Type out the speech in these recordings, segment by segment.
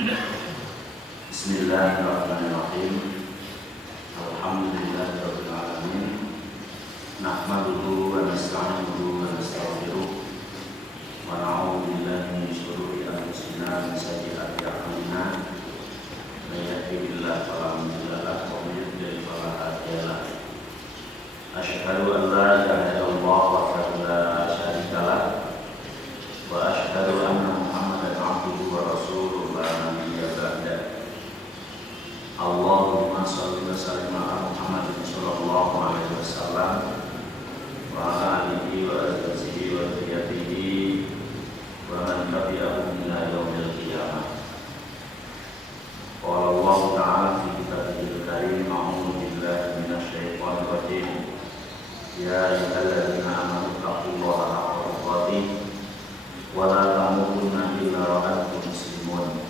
Bismillahirrahmanirrahim. Alhamdulillahirabbil alamin. Nahmaduhu wa nasta'inuhu wa nastaghfiruh. Wa na'udzu billahi min shururi anfusina wa min sayyiati a'malina. May yahdihillahu fala mudilla lahu wa may yudlil fala hadiya lahu. Asyhadu an la ilaha illallah wahdahu la syarika lah wa asyhadu anna Muhammadan abduhu wa rasuluhu la nabiyya ba'dahu. Allahumma shalli wa sallim ala Muhammadin sallallahu alaihi wasallam wa ala alihi wa azwajihi wa dzurriyyatihi wa man tabi'ahum ila yaumil qiyamah. Qala Allah ta'ala fi kitabihil karim, a'udzu billahi minasy syaithanir rajim. Ya ayyuhalladzina amanu taqullaha haqqa tuqatih wa la tamutunna illa wa antum muslimun.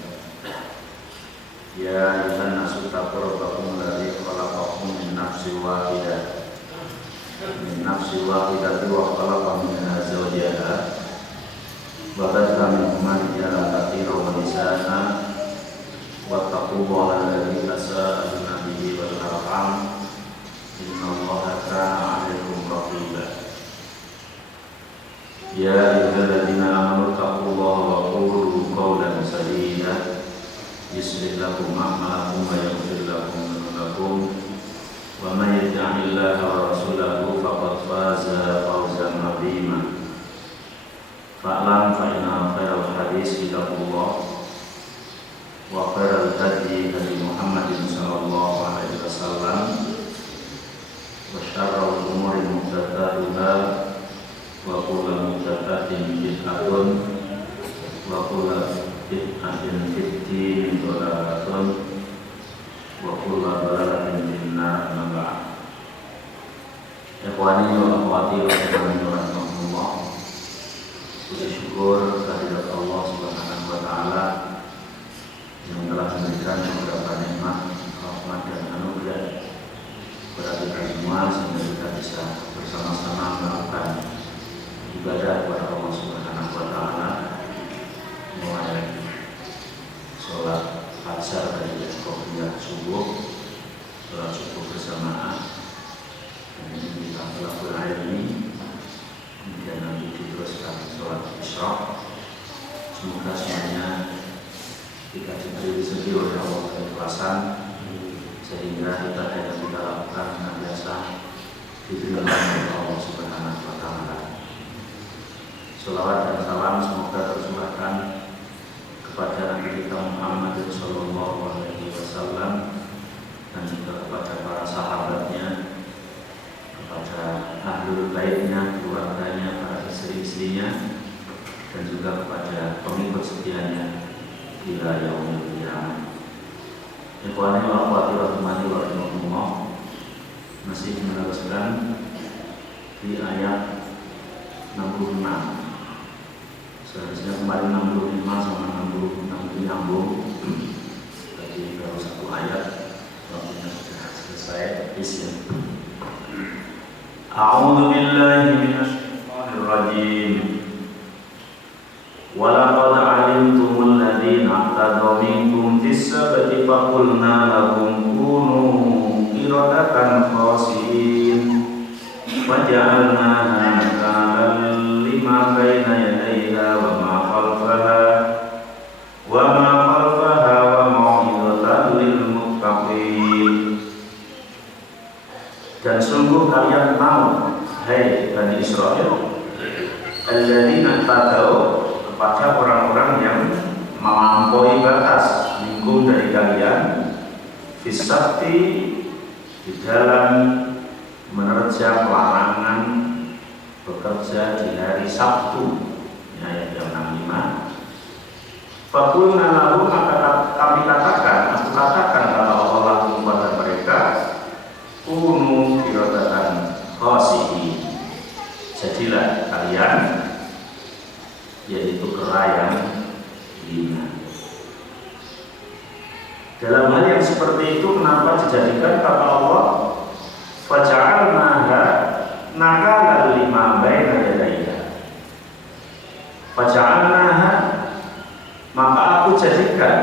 Ya ayyuhan nasu taqu rabbakum alladzi khalaqakum min nafsin wahidah wa khalaqa minha zawjaha wa bassa minhuma rijalan katsiran wa nisaa wattaqullaha alladzi tasaaluna bihi wal arham innallaha kana 'alaikum raqiba. Ya ayyuhalladzina amanu taqullaha wa qulu qawlan sadida yuslih lakum a'malakum wa yaghfir lakum dhunubakum wa may yuti'illaha wa rasulahu faqad faza fawzan 'azima. Fa'lam fa inna khairal hadits kitabullah wa khairal hadi hadi Muhammadin sallallahu alaihi wasallam wa syarrul umuri muhdatsatuha wa kullu muhdatsatin bid'atun wa kullu bid'atin fiddin dhalalatun wa kullu dhalalatin finnar. Amma ikhwani wa akhwati rahimanillah, puji syukur kehadirat Allah Subhanahu wa taala yang telah memberikan beberapa nikmat, rahmat dan anugerah kepada kita semua sehingga kita bisa bersama-sama melakukan ibadah kepada Allah Subhanahu wa taala, mulai sholat asar dari waktu subuh, sholat subuh bersamaan, dan ini kita melakukan hari ini, kemudian nanti diteruskan sholat isya. Semoga semuanya kita diberi rezeki oleh Allah keikhlasan sehingga kita yang kita lakukan biasa diterima oleh Allah Subhanahu wa taala. Shalawat dan salam semoga tercurahkan kepada Nabi kita Muhammad sallallahu alaihi wasallam dan juga kepada para sahabatnya, kepada ahlul baitnya, keluarganya, para istri-istrinya, dan juga kepada pengikut setianya ila yaumil qiyamah. Ikhwani wa akhwati rahimanillah, masih meneruskan di ayat 66. Seharusnya kemarin 65 sama 66 nyambung. Tadi baru satu ayat, waktunya sudah selesai. Bismillah. A'udzu billahi minasyaitonir rajim. Wa laqad 'alimtumul ladzina i'tadaw minkum fis sabti faqulna lahum kunu qiradatan khasi'in wa ja'alnaha nakalan lima baina yadayha wa ma khalfaha wa mau'izatan lil muttaqin. Dan sungguh kalian tahu, hai Bani Israil, alladzina tadaw, kepada orang-orang yang melampaui batas minkum dari kalian, fisabti, di dalam menerjang larangan bekerja di hari Sabtu, ayat 65. Faqulna lahu, maka kami katakan, aku katakan kata Allah kepada mereka, kunu qiradatan khasi'in, jadilah kalian, yaitu kera yang hina. Dalam hal yang seperti itu, kenapa dijadikan kata Allah faja'alnaha nakalan lima baina yadayha. Faja'alnaha, maka aku jadikan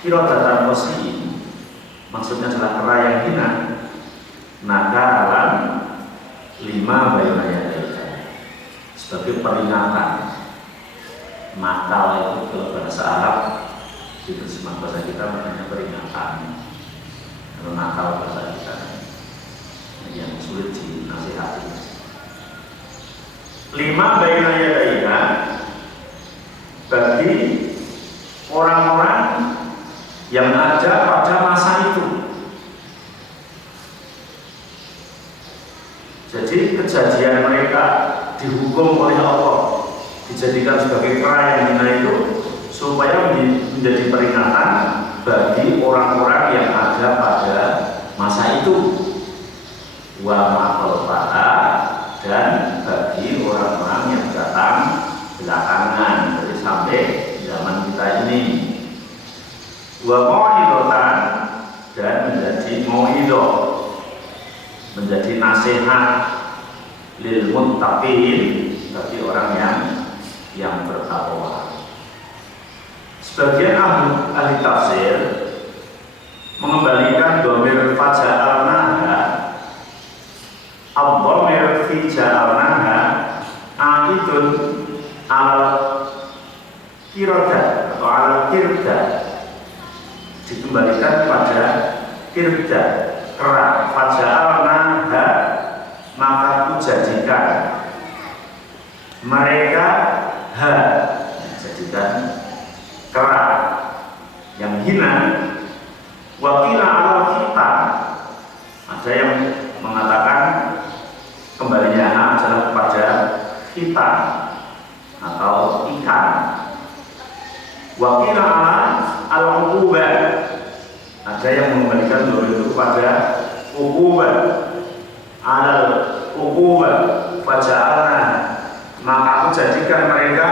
Kirodatan muslimin, maksudnya adalah kera yang hina, nakalan 5 bayna yadayka, sebagai peringatan. Nakal itu kalau bahasa Arab, di terjemah bahasa kita maknanya peringatan. Kalau nakal bahasa kita yang sulit dinasihati. 5 bayna yadayka bagi orang-orang yang ada pada masa itu. Jadi kejadian mereka dihukum oleh Allah, dijadikan sebagai kera yang hina itu supaya menjadi peringatan bagi orang-orang yang ada pada masa itu. Wa ma'alfa'a, dan bagi orang-orang yang datang belakangan dari sampai zaman kita ini. Wa mau'idatan, dan menjadi mau'idah, menjadi nasihat lil muttaqin, bagi orang yang bertakwa. Sebagian ahli tafsir mengembalikan dhamir faja'alnaha, ad-dhamir fi ja'alnaha aqidun al kirda atau al kirda, dikembalikan pada kirda, kera. Faja'alnaha, maka kujadikan mereka jadikan kera yang hina. Wakila ala kita, ada yang mengatakan kembalinya adalah kepada kita atau ikan. Wakila ala al-uqubah, ada yang mengembalikan itu kepada uqubah. Al-uqubah faja'alna, maka aku jadikan mereka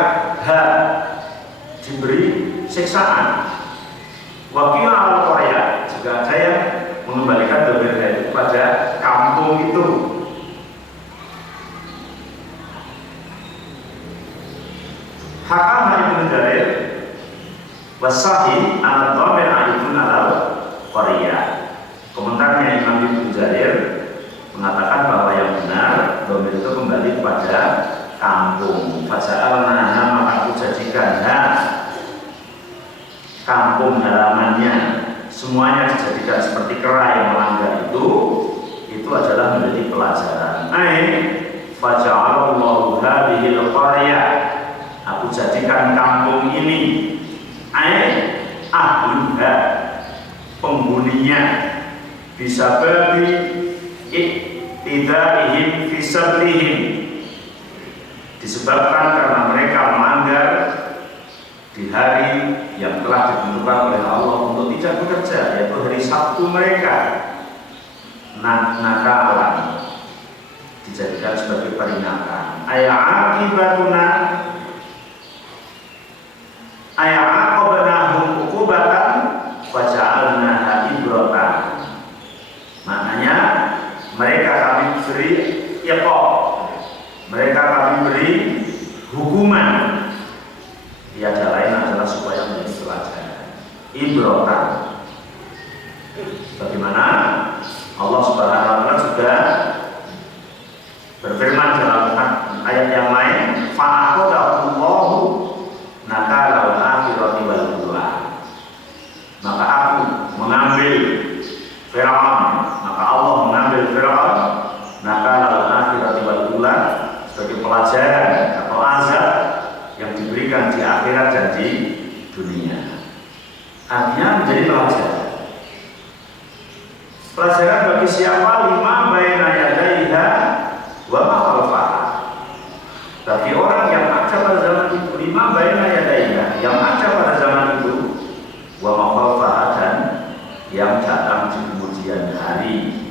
diberi siksaan. Wakil al-Korea, juga ada yang mengembalikan dhamir itu kepada kampung itu. Hakama Ibnu Jarir wasahi an-dhamir aidun al-Korea. Komentarnya Imam Ibnu Jarir mengatakan bahwa yang benar dhamir itu kembali kepada kampung. Faja'alnaha, maka aku jadikan kampung halamannya semuanya dijadikan seperti kera yang melanggar itu adalah menjadi pelajaran. Faja'alallahu hadhil qaryah, aku jadikan kampung ini ahluha, penghuninya, bisa bagi iktidaihim fisablihim, disebabkan karena mereka melanggar di hari yang telah ditentukan oleh Allah untuk tidak bekerja, yaitu hari Sabtu mereka. Nakalan, dijadikan sebagai peringatan. Ayaqabnahum uqubatan waja'alnaha ibratan. Maknanya mereka kami beri iqab, mereka kami beri hukuman, tiada lain adalah supaya menjadi pelajaran, ibratan. Bagaimana Allah Subhanahu wa taala sudah berfirman dalam ayat yang lain, fa'akhadahullahu nakala al-akhirati wal ula. Maka aku mengambil Fir'aun, maka Allah mengambil Fir'aun nakala al-akhirati wal ula sebagai pelajaran atau azab yang diberikan di akhirat dan di dunia. Artinya menjadi pelajaran. Pelajaran bagi siapa? Lima baina yadaiha wa ma khalfaha. Bagi orang yang ada pada zaman itu, lima baina yadaiha, yang ada pada zaman itu, wa ma khalfaha, dan yang datang di kemudian hari.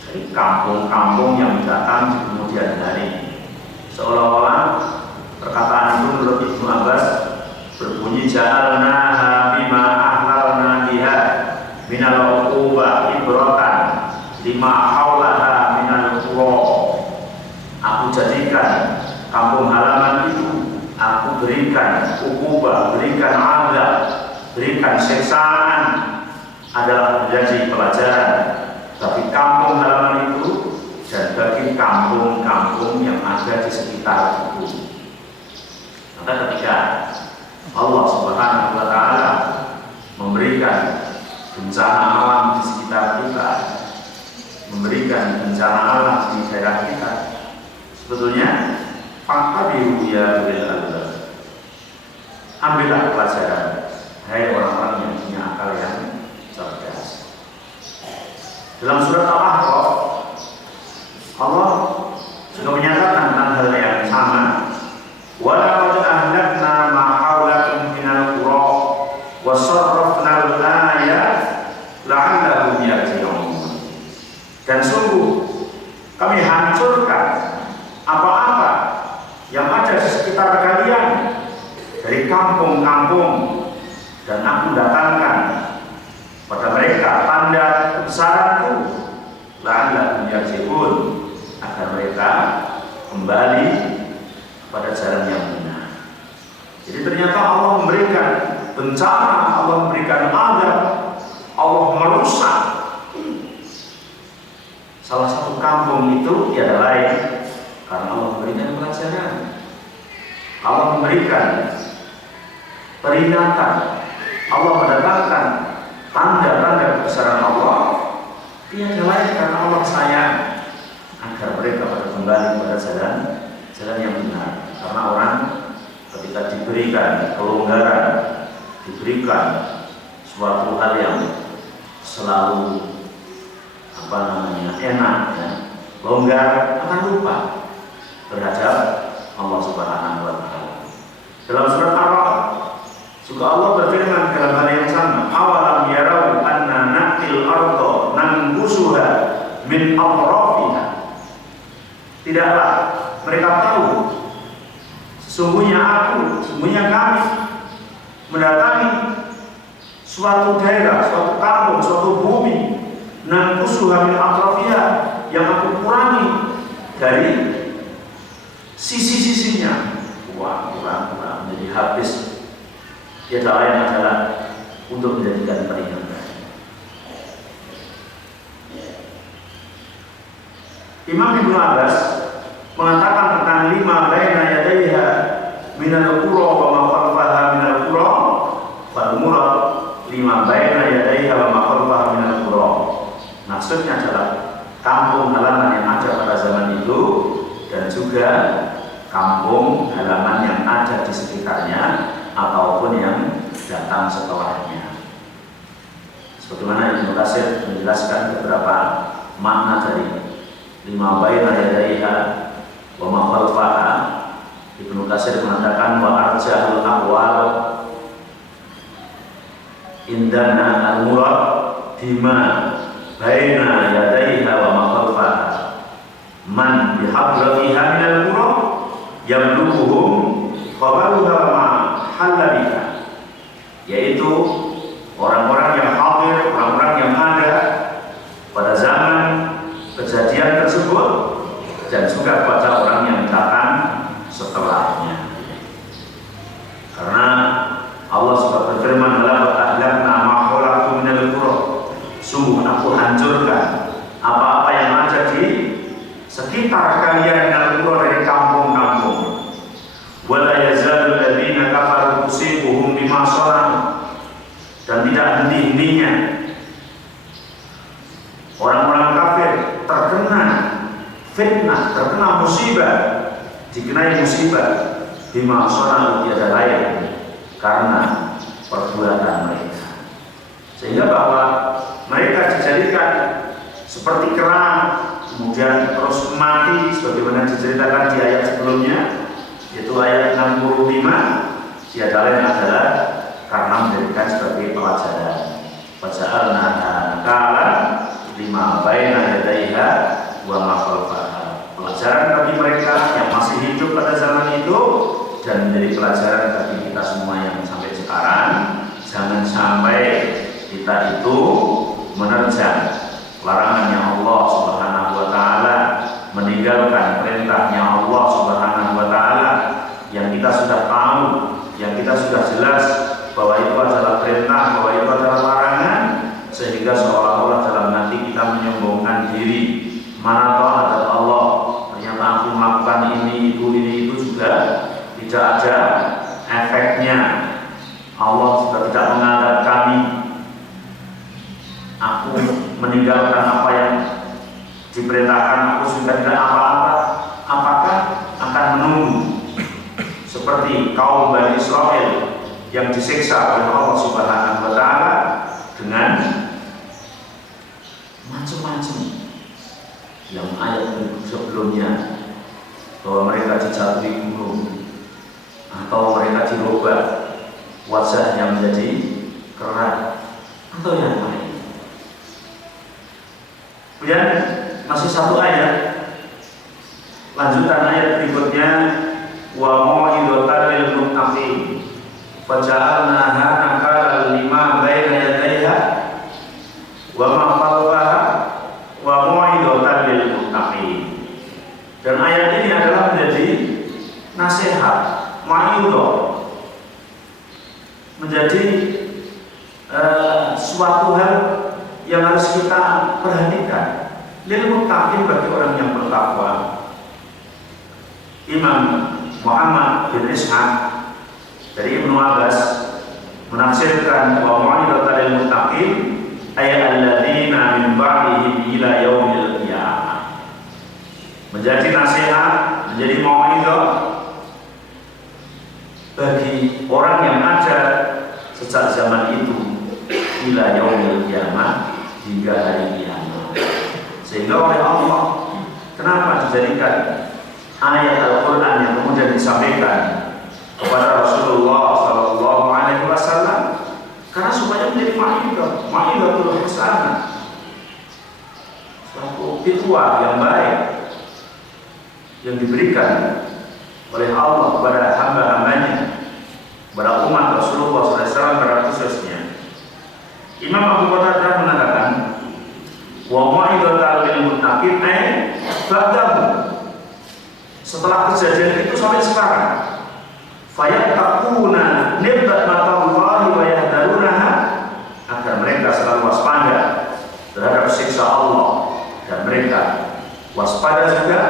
Dari kampung-kampung yang datang di kemudian hari. Seolah-olah perkataan itu menurut Ibnu Abbas berbunyi ja'alnaha bima ahlalna biha minal uqubah ibratan lima haulaha minal qura. Aku jadikan kampung halaman itu, aku berikan uqubah, berikan azab berikan siksaan adalah menjadi pelajaran bagi kampung halaman itu dan bagi kampung-kampung yang ada di sekitar itu. Maka ketika Allah Subhanahu wa Ta'ala memberikan bencana alam di sekitar kita, memberikan bencana alam di daerah kita, sebetulnya fakta biru ya bilal, ambillah pelajaran, hai orang-orang yang punya akal yang cerdas. Dalam surat Al-A'raf, Allah juga menyatakan tentang hal yang sama. Walaqad ahlakna ma hawlakum minal qura wa sarrafna al-ayat la'allahum yarji'un. Dan sungguh kami hancurkan apa-apa yang ada di sekitar kalian dari kampung-kampung, dan aku datangkan pada mereka tanda kebesaranku la'allahum yarji'un, agar mereka kembali pada jalan yang benar. Jadi ternyata Allah memberikan bencana, Allah memberikan azab, Allah merusak salah satu kampung itu tiada lain karena Allah memberikan pelajaran. Allah memberikan peringatan, Allah mendatangkan tanda-tanda kebesaran Allah tiada lain karena Allah sayang agar mereka pada kembali pada jalan yang benar. Karena orang ketika diberikan kelonggaran, diberikan suatu hal yang selalu enak, ya, longgar, akan lupa terhadap Allah Subhanahu wa Ta'ala. Dalam surat Ar-Ra'd juga Allah berfirman dalam hal yang sama, awalam yarau anna na'til arda nanqusuha min atrafiha. Tidaklah mereka tahu sesungguhnya kami mendatangi suatu daerah, suatu kampung, suatu bumi, nanqusuha min atrafiha, yang aku kurangi dari sisi-sisinya, kurang menjadi habis. Tiada lain adalah untuk menjadikan peringatan. Imam Ibnu Abbas mengatakan tentang 5 baina yadaiha minal qura wa ma khalfaha minal qura fal murad 5 baina yadaiha wa ma khalfaha minal qura. Maksudnya adalah kampung halaman yang ada pada zaman itu dan juga kampung halaman yang ada di sekitarnya ataupun yang datang setelahnya. Sebagaimana Ibnu Katsir menjelaskan beberapa makna dari 5 baina yadaiha wa ma khalfaha. Ibnu Katsir mengatakan wa arjahul aqwal indana al-murad bima baina yadaiha wa ma khalfaha man bihadratiha minal qura yamlukuhum khabaruha ma halabiha, yaitu orang-orang yang hadir, orang-orang yang ada pada zaman kejadian tersebut dan juga pada orang yang datang setelahnya. Karena Allah sudah berfirman dalam ahlakna ma khalaqtum minal qura, sungguh aku hancurkan apa-apa yang ada di sekitar kalian minal qura dari kampung-kampung. Wala yazalul ladzina kafaru tusibuhum bima shanaa'u, dan tidak henti-hentinya orang-orang kafir terkena fitnah, terkena musibah, dikenai musibah bima shanaa'u, tiada lain karena perbuatan mereka, sehingga bahwa mereka dijadikan seperti kerang kemudian terus mati sebagaimana diceritakan di ayat sebelumnya, yaitu ayat 65. Tiada lain adalah karena menjadikan sebagai pelajaran. Faja'alna nakalan 5 baina yadaiha wa ma khalfaha, pelajaran bagi mereka yang masih hidup pada zaman itu dan menjadi pelajaran bagi kita semua yang sampai sekarang. Jangan sampai kita itu menerjang larangannya Allah Subhanahu wa Ta'ala, meninggalkan perintahnya Allah Subhanahu wa Ta'ala yang kita sudah tahu, yang kita sudah jelas bahwa itu adalah perintah seolah-olah dalam hati kita menyombongkan diri, mana tahu ada Allah, ternyata aku melakukan ini itu juga tidak ada efeknya. Allah sudah tidak mengangkat kami. Aku meninggalkan apa yang diperintahkan, aku sudah tidak apa-apa. Apakah akan menunggu seperti kaum Bani Israel yang disiksa oleh Allah Subhanahu wa Ta'ala dengan macam-macam yang ayat sebelumnya, bahwa mereka dijatuhi gunung atau mereka dirubah wajahnya menjadi kera atau yang lain. Kemudian masih satu ayat, lanjutan ayat berikutnya, wa mau'idatan lil muttaqin faja'alnaha nakalan lima baina yadayha wa ma khalfaha wa mau'idatan lil muttaqin. Dan ayat ini adalah menjadi nasihat, mau'idhah, menjadi suatu hal yang harus kita perhatikan. Lil muttaqin, bagi orang yang bertakwa. Imam Muhammad bin Ishaq dari Ibnu Abbas menafsirkan wa mau'idatan lil muttaqin ay alladzina min ba'dihim ila yaumil qiyamah. Menjadi nasihat, menjadi mau'idhah bagi orang yang ada sejak zaman itu ila yaumil qiyamah, hingga hari kiamat. Sehingga oleh Allah, kenapa dijadikan ayat Al-Quran yang kemudian disampaikan kepada Rasulullah SAW? Karena supaya menjadi ma'idatul hasanah, suatu fitwah yang baik yang diberikan oleh Allah kepada hamba-hambanya, kepada umat Rasulullah SAW pada khususnya. Imam Abu Qatadah mengatakan, wa mau'idatan lil muttaqin ay ba'dahu, setelah kejadian itu sampai sekarang, fayattaquna ni'matallahi wa yahdarunaha, agar mereka selalu waspada terhadap siksa Allah, dan mereka waspada juga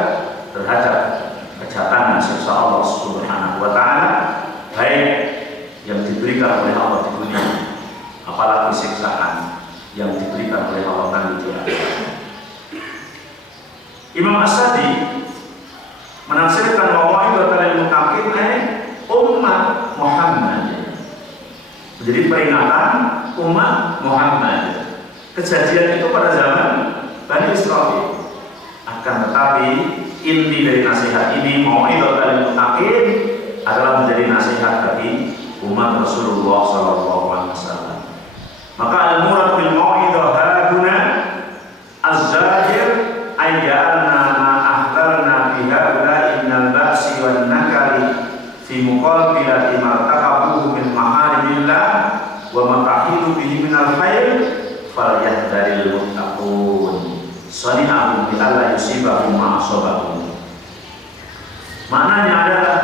terhadap kejahatan siksa Allah Subhanahu wa Ta'ala, baik yang diberikan oleh Allah di dunia, apalagi siksaan yang diberikan oleh Allah nanti di akhirat. Imam As-Sadi menafsirkan bahwa mau'idatan lil muttaqin umat Muhammad, menjadi peringatan umat Muhammad. Kejadian itu pada zaman Bani Israel. Akan tetapi inti dari nasihat ini, mau'idatan lil muttaqin, adalah menjadi nasihat bagi umat Rasulullah SAW. Maka al-murad bil mau'idah haduna az-zahir ayya'alna ma ahlalna biha innal ba'si wan nakali fi muqabilati martaqabuhu min maharimillah wa matahilu bihi minal khair falyahdharil muttaqun sani'ahum bi alla yusibahum ma asabahum. Maknanya adalah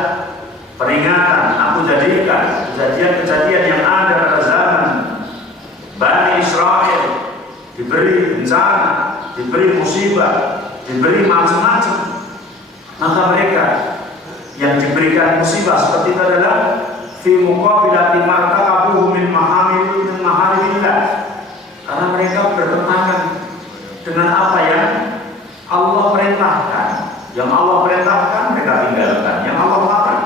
peringatan, aku jadikan kejadian-kejadian yang ada pada zaman Bani Israel, diberi bencana, diberi musibah, diberi macam-macam. Maka mereka yang diberikan musibah seperti itu adalah fi muqabilati martaqabuhu min maharimillah, karena mereka bertentangan dengan apa yang Allah perintahkan. Yang Allah perintahkan mereka tinggalkan, yang Allah larang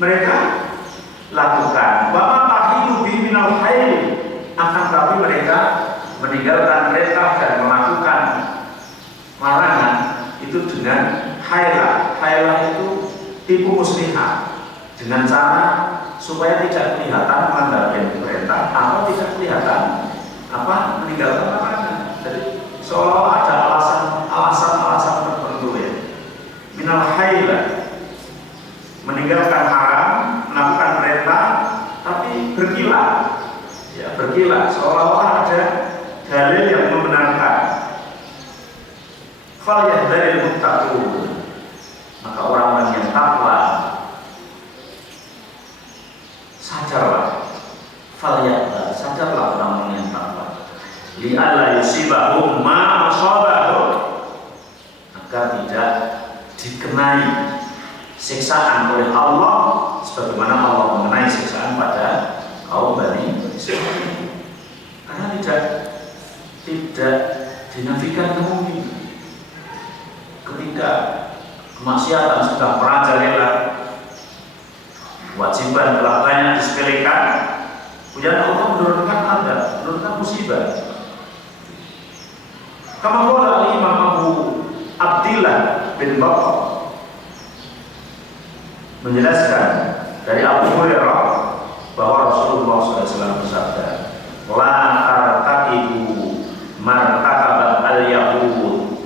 mereka lakukan. Bapak tahilu bi minal khair, akan tapi mereka meninggalkan perintah dan melakukan larangan itu dengan khailah. Khailah itu tipu muslihat, dengan cara supaya tidak kelihatan melanggar perintah atau tidak kelihatan meninggalkan larangan. Jadi seolah ada alasan tertentu ya. Minal khailah, meninggalkan haram, melakukan perintah, tapi berkilah. Ya, berkilah seolah-olah ada dalil yang membenarkan. Falyahdharil muttaqun, maka orang-orang yang takwa sadarlah. Falyahdhar, sadarlah orang-orang yang takwa. Li'alla alla yusibahum ma asabahum, agar tidak dikenai siksaan oleh Allah sebagaimana Allah mengenai siksaan pada kaum Bani Israil. Karena tidak dinafikan kemungkinan ketika kemaksiatan sudah merajalela, kewajiban telah banyak disepelekan, kemudian Allah menurunkan musibah. Kama qala Imam Abu Abdillah bin Battah menjelaskan dari Abu Hurairah bahwa Rasulullah SAW bersabda, la tartaqibu martaqabat al-yahud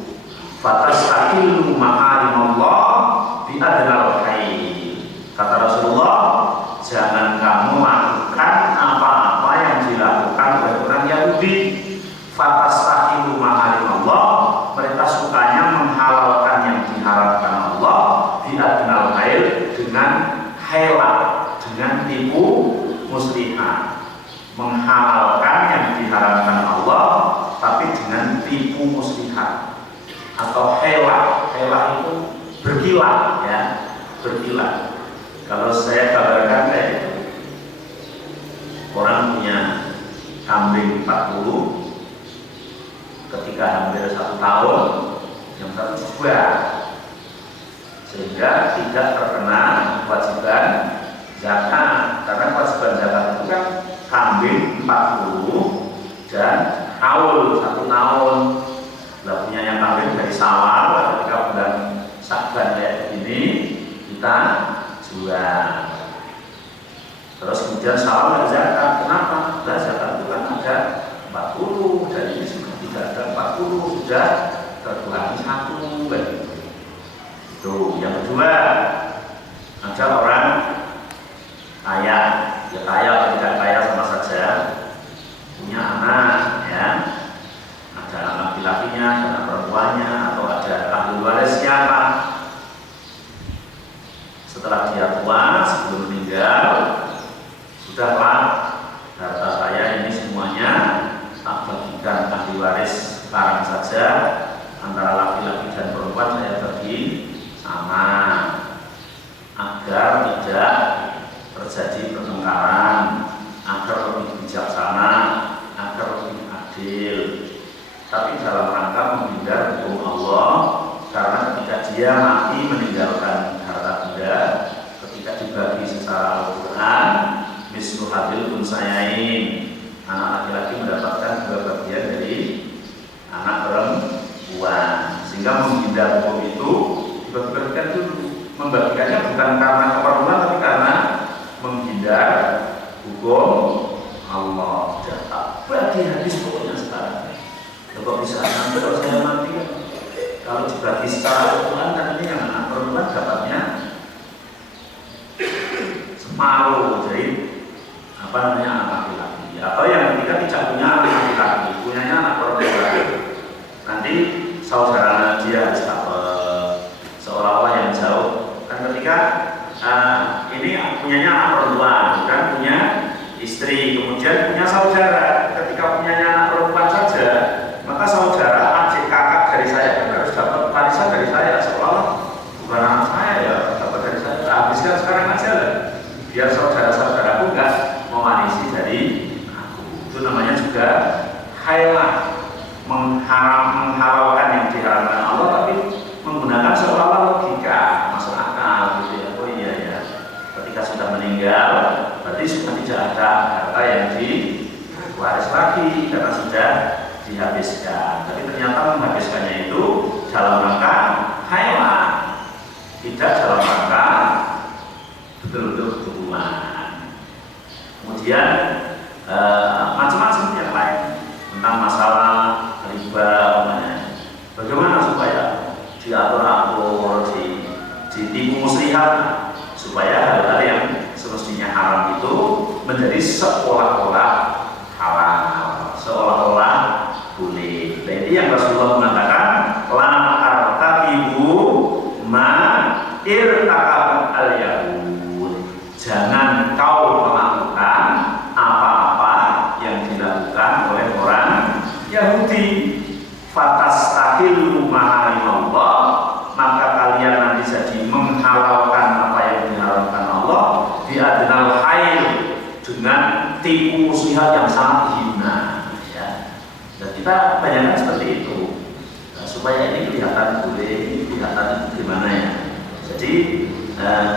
fatastahillu maharimullah bi adnal hayy. Kata Rasulullah, jangan kamu lakukan apa-apa yang dilakukan oleh orang Yahudi. Fatastahillu maharimullah, mereka sukanya menghalalkan yang diharamkan Allah bi adnal hayy, dengan hela, dengan tipu muslihat, menghalalkan yang diharamkan Allah tapi dengan tipu muslihat atau hela. Hela itu berkilah, ya, berkilah. Kalau saya kabarkan kayak itu, orang punya kambing 40, ketika hampir 1 tahun yang satu jual, sehingga tidak terkena kewajiban zakat. Karena kewajiban zakat itu kan kambing 40 dan haul 1 tahun. Lah punya yang kambing dari Syawal, ketika bulan Sya'ban kayak begini kita jual. Terus kemudian Syawal ada zakat. Kenapa? Nah, zakat itu kan ada 40 dan ini sudah tidak ada 40, sudah terkurangi 1 begitu. Tuh, yang kedua, ada orang kaya, ya kaya atau tidak kaya sama saja, punya anak, ya, ada anak laki-lakinya, ada anak perempuannya, atau ada ahli warisnya, Pak. Setelah dia tua, sebelum meninggal, sudahlah harta saya ini semuanya tak bagikan ahli waris sekarang saja, antara laki-laki dan perempuan saya bagi sama, agar tidak terjadi pertengkaran, agar lebih bijaksana, agar lebih adil. Tapi dalam rangka menghindar hukum Allah, karena ketika dia mati meninggalkan harta benda, ketika dibagi secara Al-Quran, mislu hadil unsayain, anak laki-laki mendapatkan 2 bagian dari anak perempuan, sehingga menghindar hukum itu dibagikan dulu. Membagikannya bukan karena keperluan, tapi karena menghindar hukum Allah. Tak bagi habis pokoknya sekarang. Kok bisa nanti kalau saya mati, kalau dibagi secara Al-Quran kan ini yang anak perempuan dapatnya separuh, jadi apa namanya, anak laki-laki. Atau yang ketiga tidak punya anak laki-laki, punyanya anak perempuan, nanti saudara dia harus dapat, seolah-olah yang jauh. Kan ketika ini punyanya anak perempuan, kan punya istri, kemudian punya saudara. Ketika punyanya anak perempuan saja, maka saudara, adik, kakak dari saya kan harus dapat warisan dari saya, seolah-olah bukan anak saya ya, dapat dari saya. Habiskan sekarang aja lah, biar saudara-saudaraku enggak mewarisi dari aku. Itu namanya juga khailah, menghalalkan yang diharamkan Allah, tapi menggunakan seolah-olah logika, masuk akal gitu ya. Oh iya ya, ketika sudah meninggal berarti sudah tidak ada harta yang diwaris lagi karena sudah dihabiskan. Tapi ternyata menghabiskannya itu dalam rangka khailah, tidak dalam rangka betul-betul kebutuhan. Kemudian macam-macam yang lain tentang masalah riba, bagaimana supaya diatur-atur, ditipu muslihat, supaya hal-hal yang semestinya haram itu menjadi seolah-olah halal, seolah-olah boleh. Nah, ini yang Rasulullah mengatakan, la artaqibu ma irtaqab al-yahud, jangan kau melakukan apa-apa yang dilakukan oleh orang Yahudi. fatastahillu maharimullah, maka kalian nanti jadi menghalalkan apa yang diharamkan Allah di adnal hail, dengan tipu muslihat yang sangat hina, ya. Dan kita bayangkan seperti itu, nah, supaya ini kelihatan boleh, ini kelihatan gimana ya. Jadi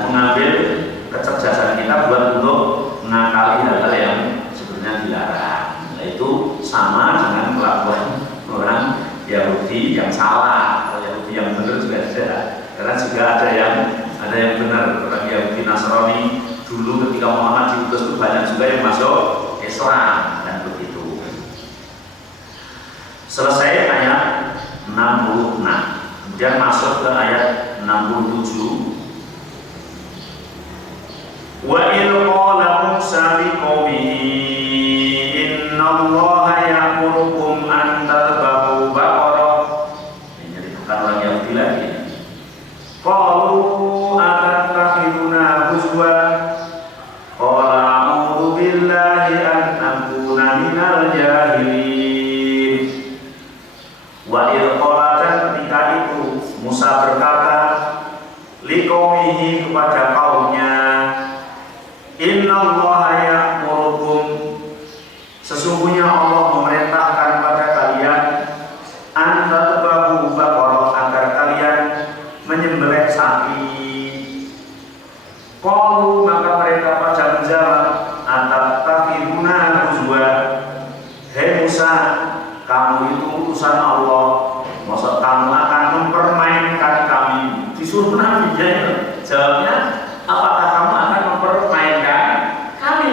mengambil kecerdasan kita buat untuk mengakali hal-hal yang sebenarnya dilarang. Nah, itu sama dengan kelakuan orang Yahudi yang salah. Kalau Yahudi yang benar juga ada, karena juga ada yang benar. Orang Yahudi Nasrani dulu ketika Muhammad diutus itu banyak juga yang masuk Islam, dan begitu. Selesai ayat 66, kemudian masuk ke ayat 67. Wa il qala Musa liqaumihi innallaha ya'murukum an tadhbahu baqarah. Ini bukan orang Yahudi lagi. Qalu atattakhiduna huzwa qala a'udzu billahi an akuna minal jahilin. Wa il qala, ketika itu Musa berkata liqaumihi, kepada kaumnya, innallaha ya'murukum, sesungguhnya Allah memerintahkan pada kalian, an tadhbahu baqarah, agar kalian menyembelih sapi. Qalu, maka mereka pada menjawab, atattakhiduna huzwa, hei Musa, kamu itu utusan Allah, masa kamu akan mempermainkan kami? Disuruh Nabi, jawabnya, apakah kamu akan mempermainkan kami?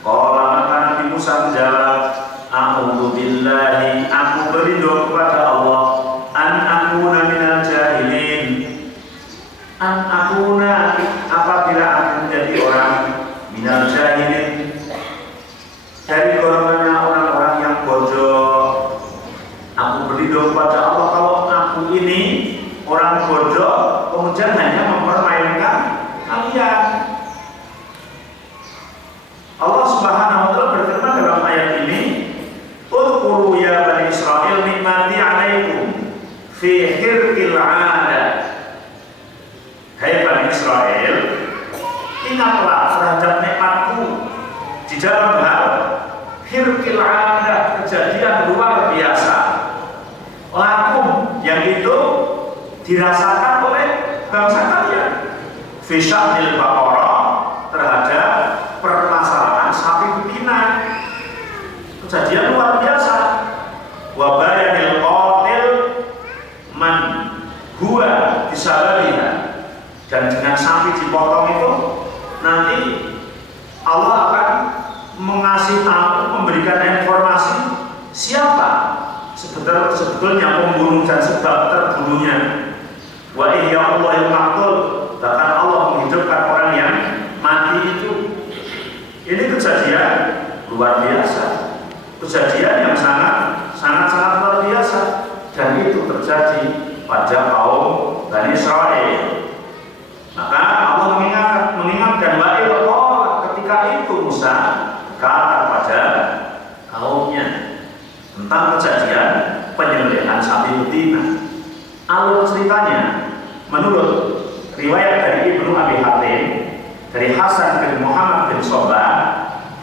Qala, maka Nabi Musa menjawab, a'udzu billahi, aku berlindung kepada Allah, an akuna minal jahilin, an akuna, apabila aku menjadi orang minal jahilin, dari golongannya orang-orang yang bodoh. Aku berlindung kepada Allah kalau aku ini orang bodoh, kemudian hanya mempermainkan kalian. Allah Subhanahu wa taala berfirman dalam ayat ini, "Udhkuru ya Bani Israil nikmati 'alaikum fi hirqil 'ada." Hai Bani Israel, ingatlah terhadap nikmatku di dalam hal hirqil 'ada, kejadian luar biasa. Lakum, yang itu dirasakan oleh bangsa kalian. Fi sya'nil baqarah, terhadap permasalahan sapi betina, kejadian luar biasa. Wa bayanil qatil man huwa bisabariha, dan dengan sapi dipotong itu nanti Allah akan mengasih tahu, memberikan informasi siapa sebetulnya pembunuh dan sebab terbunuhnya. Wa ihya Allahil maqtul, bahkan Allah menghidupkan orang yang mati itu. Ini kejadian luar biasa, kejadian yang sangat luar biasa, dan itu terjadi pada kaum Bani Israil. Maka Allah mengingatkan wa'il qala, ketika itu Musa kata pada kaumnya tentang kejadian penyembelihan sapi betina. Alur ceritanya menurut riwayat dari Ibnu Abi Hatim, dari Hasan bin Muhammad bin Sobah,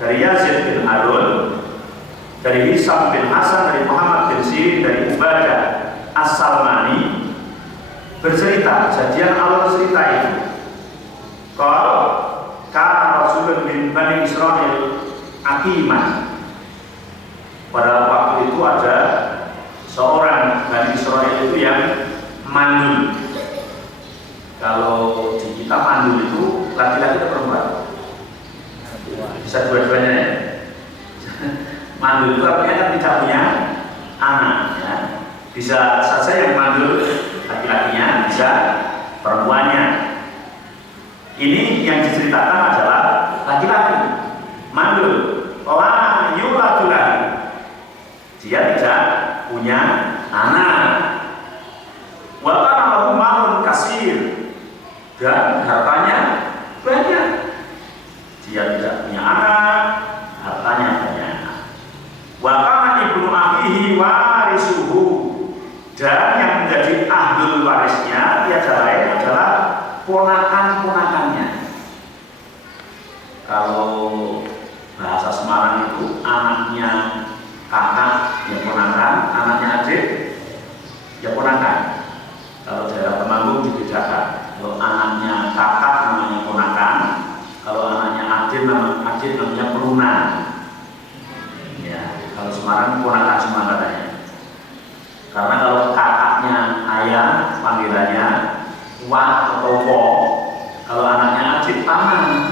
dari Yazid bin Harun, dari Hisam bin Hasan, dari Muhammad bin Sirin, dari Ubadah As-Salmani, bercerita kejadian alur cerita itu. Kalau kana Rasulullah bin Bani Israil akiman, pada waktu itu ada seorang Bani Israil itu yang mandul. Kalau di kita mandul itu laki-laki atau perempuan? Bisa dua-duanya ya. Mandul itu artinya kan tidak punya anak, ya. Bisa saja yang mandul laki-lakinya, bisa perempuannya. Ini yang diceritakan adalah laki-laki mandul, la yuladulah, dia tidak punya anak. Wa kana lahu malun kasir, dan hartanya banyak. Dia tidak punya anak, hartanya banyak. Wa kana ibnu akhihi wa warisuhu, dan yang menjadi ahlul warisnya tiada lain adalah ponakan-ponakannya. Kalau bahasa Semarang itu anaknya kakak ya ponakan, anaknya adik ya ponakan. Kalau daerah Temanggung dibedakan. Kalau anaknya kakak namanya ponakan, kalau anaknya adik namanya perunan. Ya, kalau Semarang ponakan semua katanya. Karena kalau kakaknya ayah panggilannya wak atau wo, kalau anaknya adik paman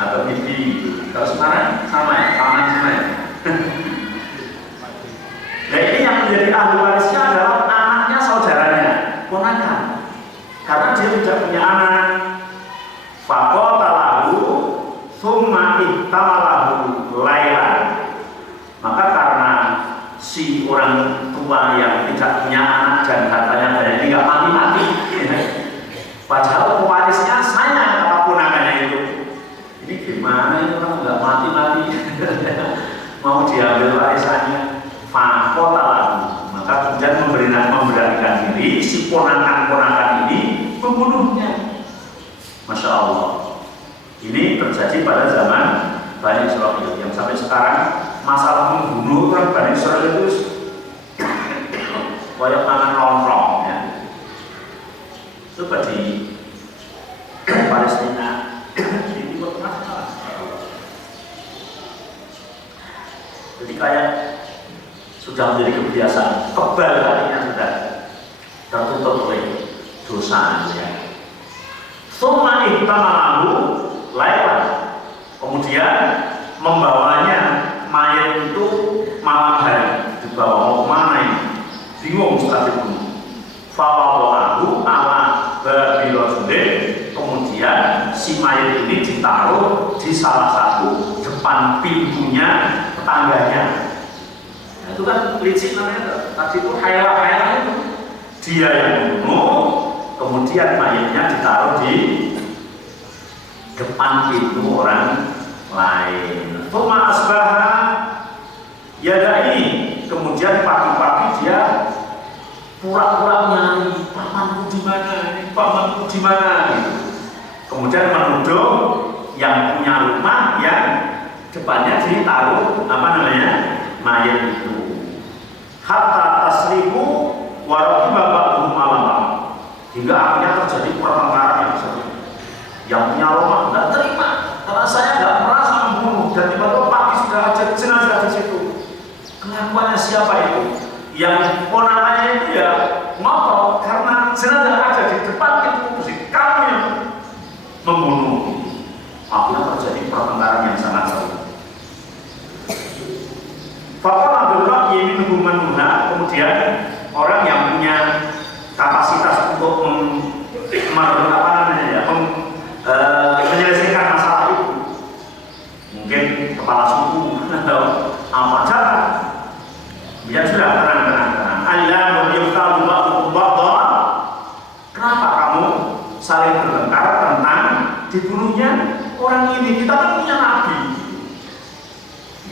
atau bibi. Kalau Semarang sama ya, paman sama ya. Nah ini yang menjadi ahli warisnya adalah anaknya saudaranya, ponakan. Karena dia tidak punya anak. Faqatalahu tsumma ihtamalahu lailan. Maka karena si orang tua yang tidak punya anak dan katanya banyak ini nggak mati-mati, padahal pewarisnya saya kata ponakannya itu. Ini gimana itu orang nggak mati-mati mau diambil warisannya? Faqatalahu, maka kemudian memberanikan diri si ponakan-ponakan ini membunuhnya. Masya Allah. Ini terjadi pada zaman Bani Israil yang sampai sekarang masalah membunuh orang Bani Israil itu banyak tangan rongrong ya. Coba di Palestina di Timur Tengah. Jadi kayak sudah menjadi kebiasaan, kebal hatinya sudah tertutup oleh dosa ya. Tsumma ihtamalahu lailan, kemudian membawanya mayat itu malam hari, dibawa mau kemana ini? Bingung sekalipun. Fawadhahu ala babi rajulin, kemudian si mayat ini ditaruh di salah satu depan pintunya tetangganya. Nah, itu kan licik namanya. Tadi itu khayal-khayal itu dia yang membunuh, kemudian mayatnya ditaruh di depan pintu orang lain. Tsumma asbaha yadai, kemudian pagi-pagi dia pura-pura nyari pamanku di mana, pamanku di mana gitu. Kemudian menuduh yang punya rumah yang depannya ditaruh apa namanya mayat itu. Hatta tasrihu warakiba ba'dhum alam, hingga akhirnya terjadi pertengkaran yang besar. Yang punya rumah nggak terima karena saya nggak merasa membunuh, dan tiba-tiba pagi sudah ada jenazah di situ. Kelakuannya siapa itu? Yang ponakannya itu ya ngotot karena jenazah ada di depan itu, mesti kamu yang membunuh. Akhirnya terjadi pertengkaran yang sangat seru. Faqala Abdullah ini menuha, kemudian orang yang punya kapasitas untuk menyelesaikan masalah itu, mungkin kepala suku atau apa saja, dia sudah tenang. Allah berdialog ba'dhan, kenapa kamu saling bertengkar tentang dibunuhnya orang ini? Kita kan punya nabi.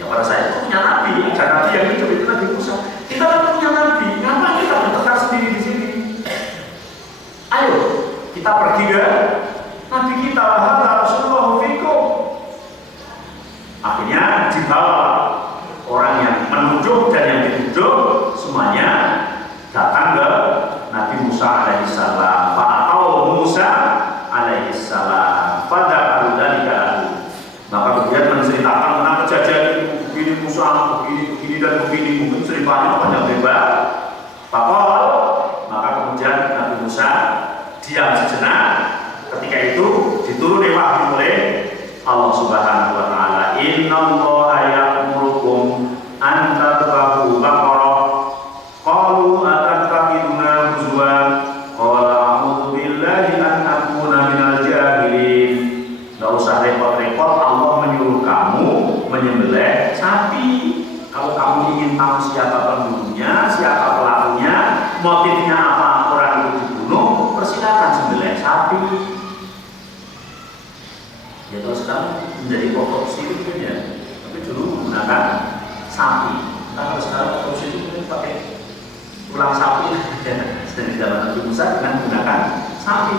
Ya pada saya itu punya nabi, ada nabi yang hidup itu Nabi Musa. Kita kan punya nabi, kenapa kita bertengkar sendiri di sini? Ayo kita pergi ke nabi kita, wahai Rasulullah fikum. Akhirnya dibawa orang yang menuduh dan yang dituduh semuanya datang ke Nabi Musa alaihissalam. Fa'atau Musa alaihissalam fadzakaru dzalika lahu, maka kemudian menceritakan tentang kejadian itu, begini Musa, begini dan begini, mungkin ceritanya banyak lebar. Pakol, maka kemudian Nabi Musa diam sejenak. Ketika itu dituruni wahyu oleh Allah Subhanahu wa taala. Innallaha ya'murukum an tadhbahu baqarah. Qalu atattakhiduna huzwa. Qala a'udzu billahi an akuna minal jahilin. Enggak usah repot-repot, Allah menyuruh kamu menyembelih sapi. Kalau kamu ingin tahu siapa pembunuhnya, siapa pelakunya, motifnya apa orang itu dibunuh, persilakan sembelih sapi. Ya kalau sekarang menjadi otopsi itu ya, tapi dulu menggunakan sapi. Kalau sekarang otopsi itu pakai tulang sapi di zaman Nabi Musa dengan menggunakan sapi.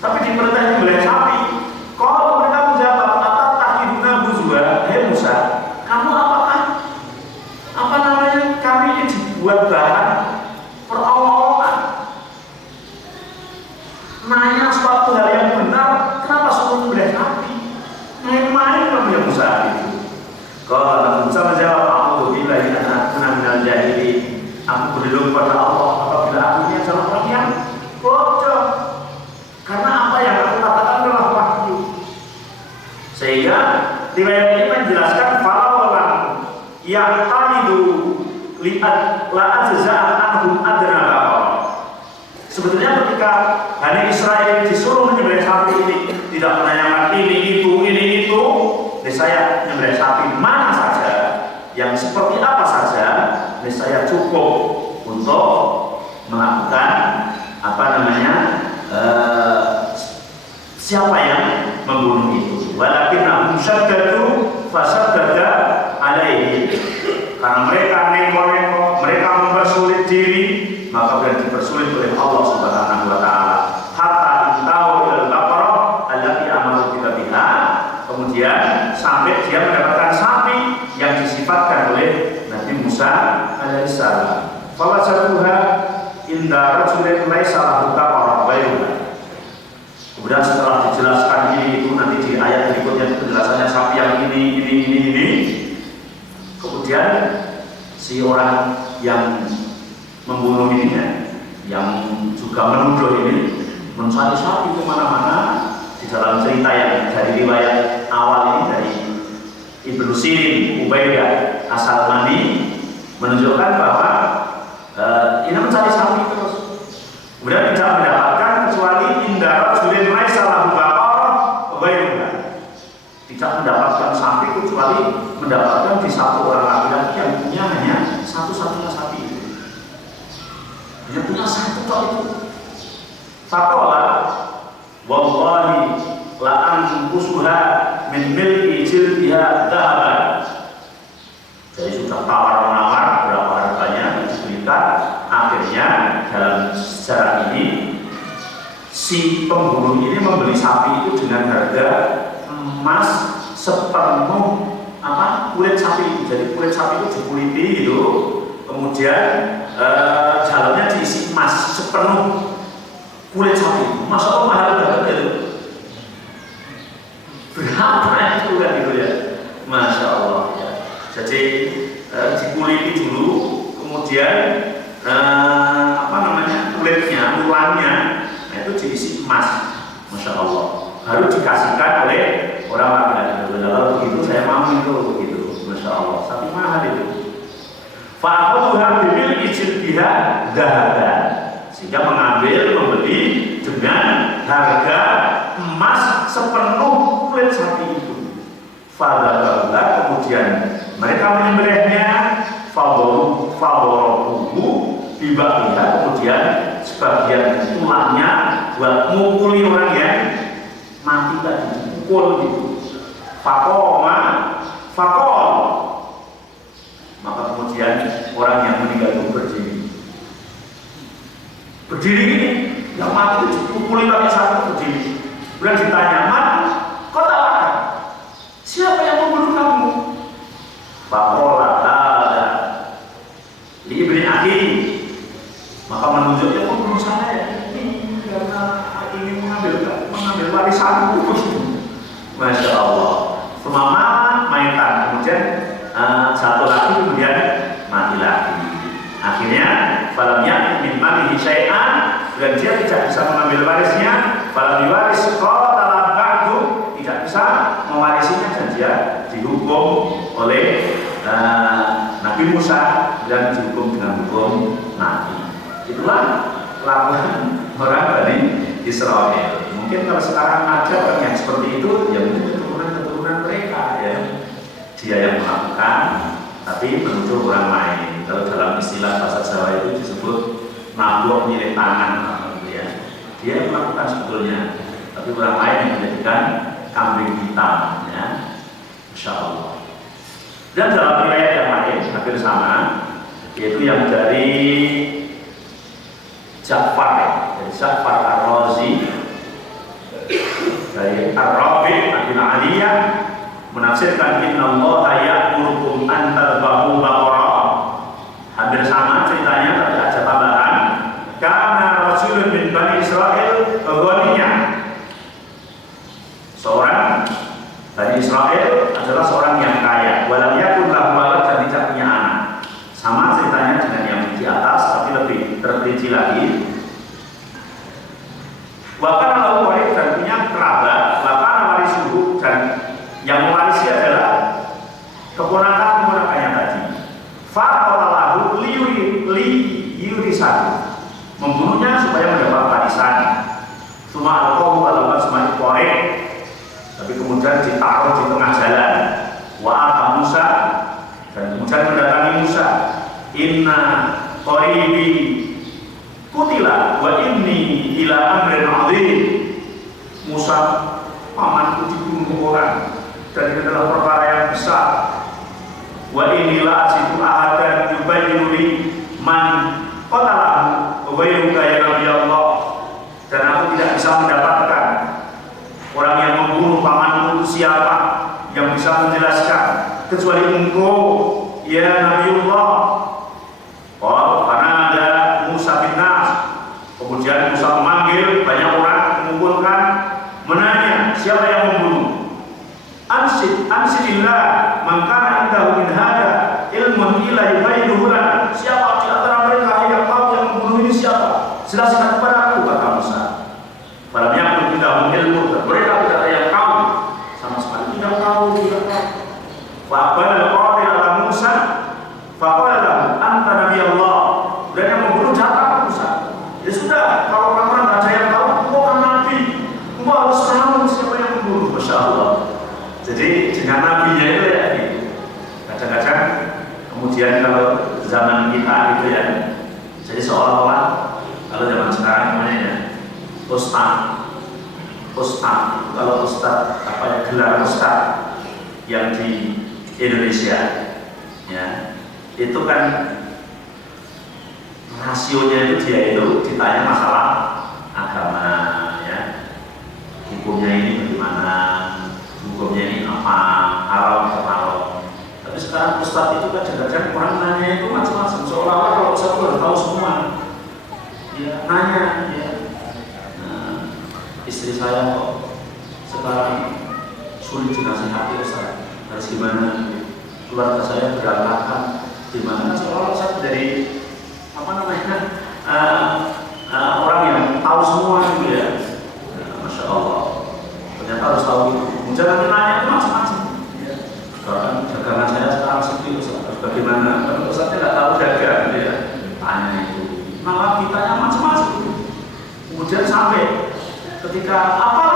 Tapi diperintah menyembelih sapi. Kalau mereka menjawab, "Atat takiduna buzwa." Hei Musa, kamu apakah kami ini dibuat bahan perolok-olokan? Nanya suatu hal yang benar, kenapa suruh menyembelih sapi? Main-main kamu ya Musa itu. Kalau Nabi Musa menjawab, "A'udzu billahi an akuna minal jahilin." Aku berlindung kepada Allah apabila aku ini adalah orang yang bodoh. Karena apa yang aku katakan adalah wahyu. Sehingga riwayat ini menjelaskan falawalan yang tamidu liat la'at jaza'an anhum adna baqarah. Sebetulnya ketika Bani Israel disuruh menyembelih sapi ini, tidak menanyakan ini itu, saya menyembelih sapi mana saja, yang seperti apa saja, saya cukup untuk melakukan siapa yang membunuh itu. Walakin nahum syaddadu fasaddada alaihi. Karena mereka neko-neko, mereka mempersulit diri, maka akan dipersulit oleh Allah Subhanahu wa taala. Hatta intau ilal baqarah allati amaru biha. Kemudian sampai dia mendapatkan sapi yang disifatkan oleh Nabi Musa alaihissalam. Fawajatuha inda rajulin laisa lahu baqarah ghairuha. Kemudian setelah dijelaskan ini itu nanti di ayat berikutnya penjelasannya sapi yang ini. Kemudian si orang yang membunuh ininya, yang juga menuduh ini, mencari sapi kemana-mana. Di dalam cerita yang dari riwayat awal ini dari Ibnu Sirin, Ubaidah As-Salmani menunjukkan bahwa ini mencari sapi terus. Kemudian tidak mendapatkan kecuali indara sulit laisa lahu baqarah ghairuha. Tidak mendapatkan sapi kecuali mendapatkan di satu orang laki-laki yang punya hanya satu-satunya sapi itu. Dia punya satu tok itu. Faqala wallahi la anqusuha min milki jildiha dhahaban. Jadi sudah tawar-menawar berapa harganya diberikan. Akhirnya dalam sejarah ini si pembunuh ini membeli sapi itu dengan harga emas sepenuh kulit sapi itu. Jadi kulit sapi itu dikuliti gitu, kemudian dalamnya diisi emas sepenuh kulit sapi. Masya Allah mahal banget itu. Berapa itu kan gitu ya, Masya Allah ya. Jadi dikuliti dulu, kemudian kulitnya, tulangnya, nah itu diisi emas, Masya Allah. Baru dikasihkan oleh orang laki-laki. Kalau begitu saya mau itu begitu, Masya Allah. Tapi mahal itu. Fa'akhadhuha bimilki jildiha dhahaban. Sehingga membeli dengan harga emas sepenuh kulit sapi itu. Fadhabaha, kemudian mereka menyembelihnya. Fadharabuhu bibaqiha, kemudian sebagian tulangnya buat mukuli orang yang mati tadi, dipukul gitu. Fakol, maka kemudian orang yang meninggal itu berdiri ini, yang mati itu dipukuli pakai satu berdiri. Kemudian ditanya, "Man, kau tahu apa? Siapa yang membunuh kamu?" Fakola ada di ibni akhi, maka menunjuknya membunuh saya ini karena ingin mengambil warisanku. Masya Allah. Semama mainan, kemudian satu lagi kemudian mati lagi. Akhirnya falamnya min malihi syai'an, dan dia tidak bisa mengambil warisnya. Falam diwaris qala ba'du, tidak bisa mewarisinya, dan dia dihukum oleh Nabi Musa dan dihukum dengan hukum mati. Itulah kelakuan orang Bani Israel. Mungkin kalau sekarang ada orang yang seperti itu, ya mungkin keturunan mereka ya. Dia yang melakukan, tapi menuduh orang lain. Kalau dalam istilah bahasa Jawa itu disebut mabuk nyilih tangan, ya. Dia yang melakukan sebetulnya, tapi orang lain yang menjadikan kambing hitam, ya. Masya Allah. Dan dalam riwayat yang lain hampir sama, yaitu yang dari Ja'far, dari Ja'far Ar-Razi, dari Ar-Rabi' bin Aliyah menafsirkan Inna Allah ya'murukum an tadbahu baqarah. Hampir sama ceritanya, tapi ada tambahan. Karena Rasulun min Bani Israel ghaniya. Seorang Bani Israel adalah seorang yang kaya. Walam yakun lahu walad, dan tidak punya anak. Sama ceritanya dengan yang di atas, tapi lebih terperinci lagi. Wakana lahu waris, dan punya kerabat. Wakana warisuhu, dan yang mewarisi adalah keponakannya tadi. Fa'qalahu liyurisahu, membunuhnya supaya mendapat warisan. Cuma alqahu ala basmati qorek, tapi kemudian ditaruh di tengah jalan. Wa ata Musa, dan kemudian mendatangi Musa. Inna qaribi kutila wa inni ila amrin azim. Musa, pamanku dibunuh orang, dan ini adalah perkara yang besar. Wa inilah asitu ahadan yubayyinu li man qatalahu wa ghayruka ya Nabi Allah. Dan aku tidak bisa mendapatkan orang yang membunuh pamanku itu siapa yang bisa menjelaskan kecuali engkau ya Nabi Allah. Oh, karena ada Musa bin Nas. Kemudian Musa memanggil banyak orang, mengumpulkan, menanya siapa yang membunuh. Ansidillah mangkana indahu min hada ilmun ila yubayyinuhu lana. Siapa di antara mereka yang tahu yang membunuh ini siapa? Jelaskan kepada aku, kata Musa. Falam yakun indahum ilmu, mereka tidak ada yang tahu, sama sekali tidak tahu. Faqala al-qatil ala Musa faqala lahu anta nabi Allah. Dan yang membunuh datang Musa. Ya sudah, kalau orang tidak ada yang tahu, engkau kan nabi, engkau harus tahu siapa yang membunuh. Masya Allah. Jadi dengan nabinya itu ya, kadang-kadang kemudian kalau zaman kita gitu ya, jadi seolah-olah kalau zaman sekarang namanya ya ustaz, kalau ustaz apa ya, gelar ustaz yang di Indonesia ya, itu kan rasionya itu dia itu ditanya masalah agama ya, hukumnya ini bagaimana, hukumnya ini apa, haram atau halal. Tapi sekarang ustaz itu kadang-kadang orang nanya itu macam-macam, seolah-olah kalau ustaz itu tahu semua. Ya, nanya ya. Nah, istri saya kok sekarang sulit dinasihati ustaz, harus gimana? Keluarga saya berantakan, gimana? Seolah-olah saya dari apa namanya orang yang tahu semua gitu ya. Nah, Masya Allah. Ternyata harus tahu itu. Jangan nanya itu macam-macam. Ya. Bahkan dagangan saya sekarang sepi, harus bagaimana? Kalau Ustaznya nggak tahu dagang, gitu ya. Tanya itu. Maka kitanya macam-macam. Kemudian sampai ketika apa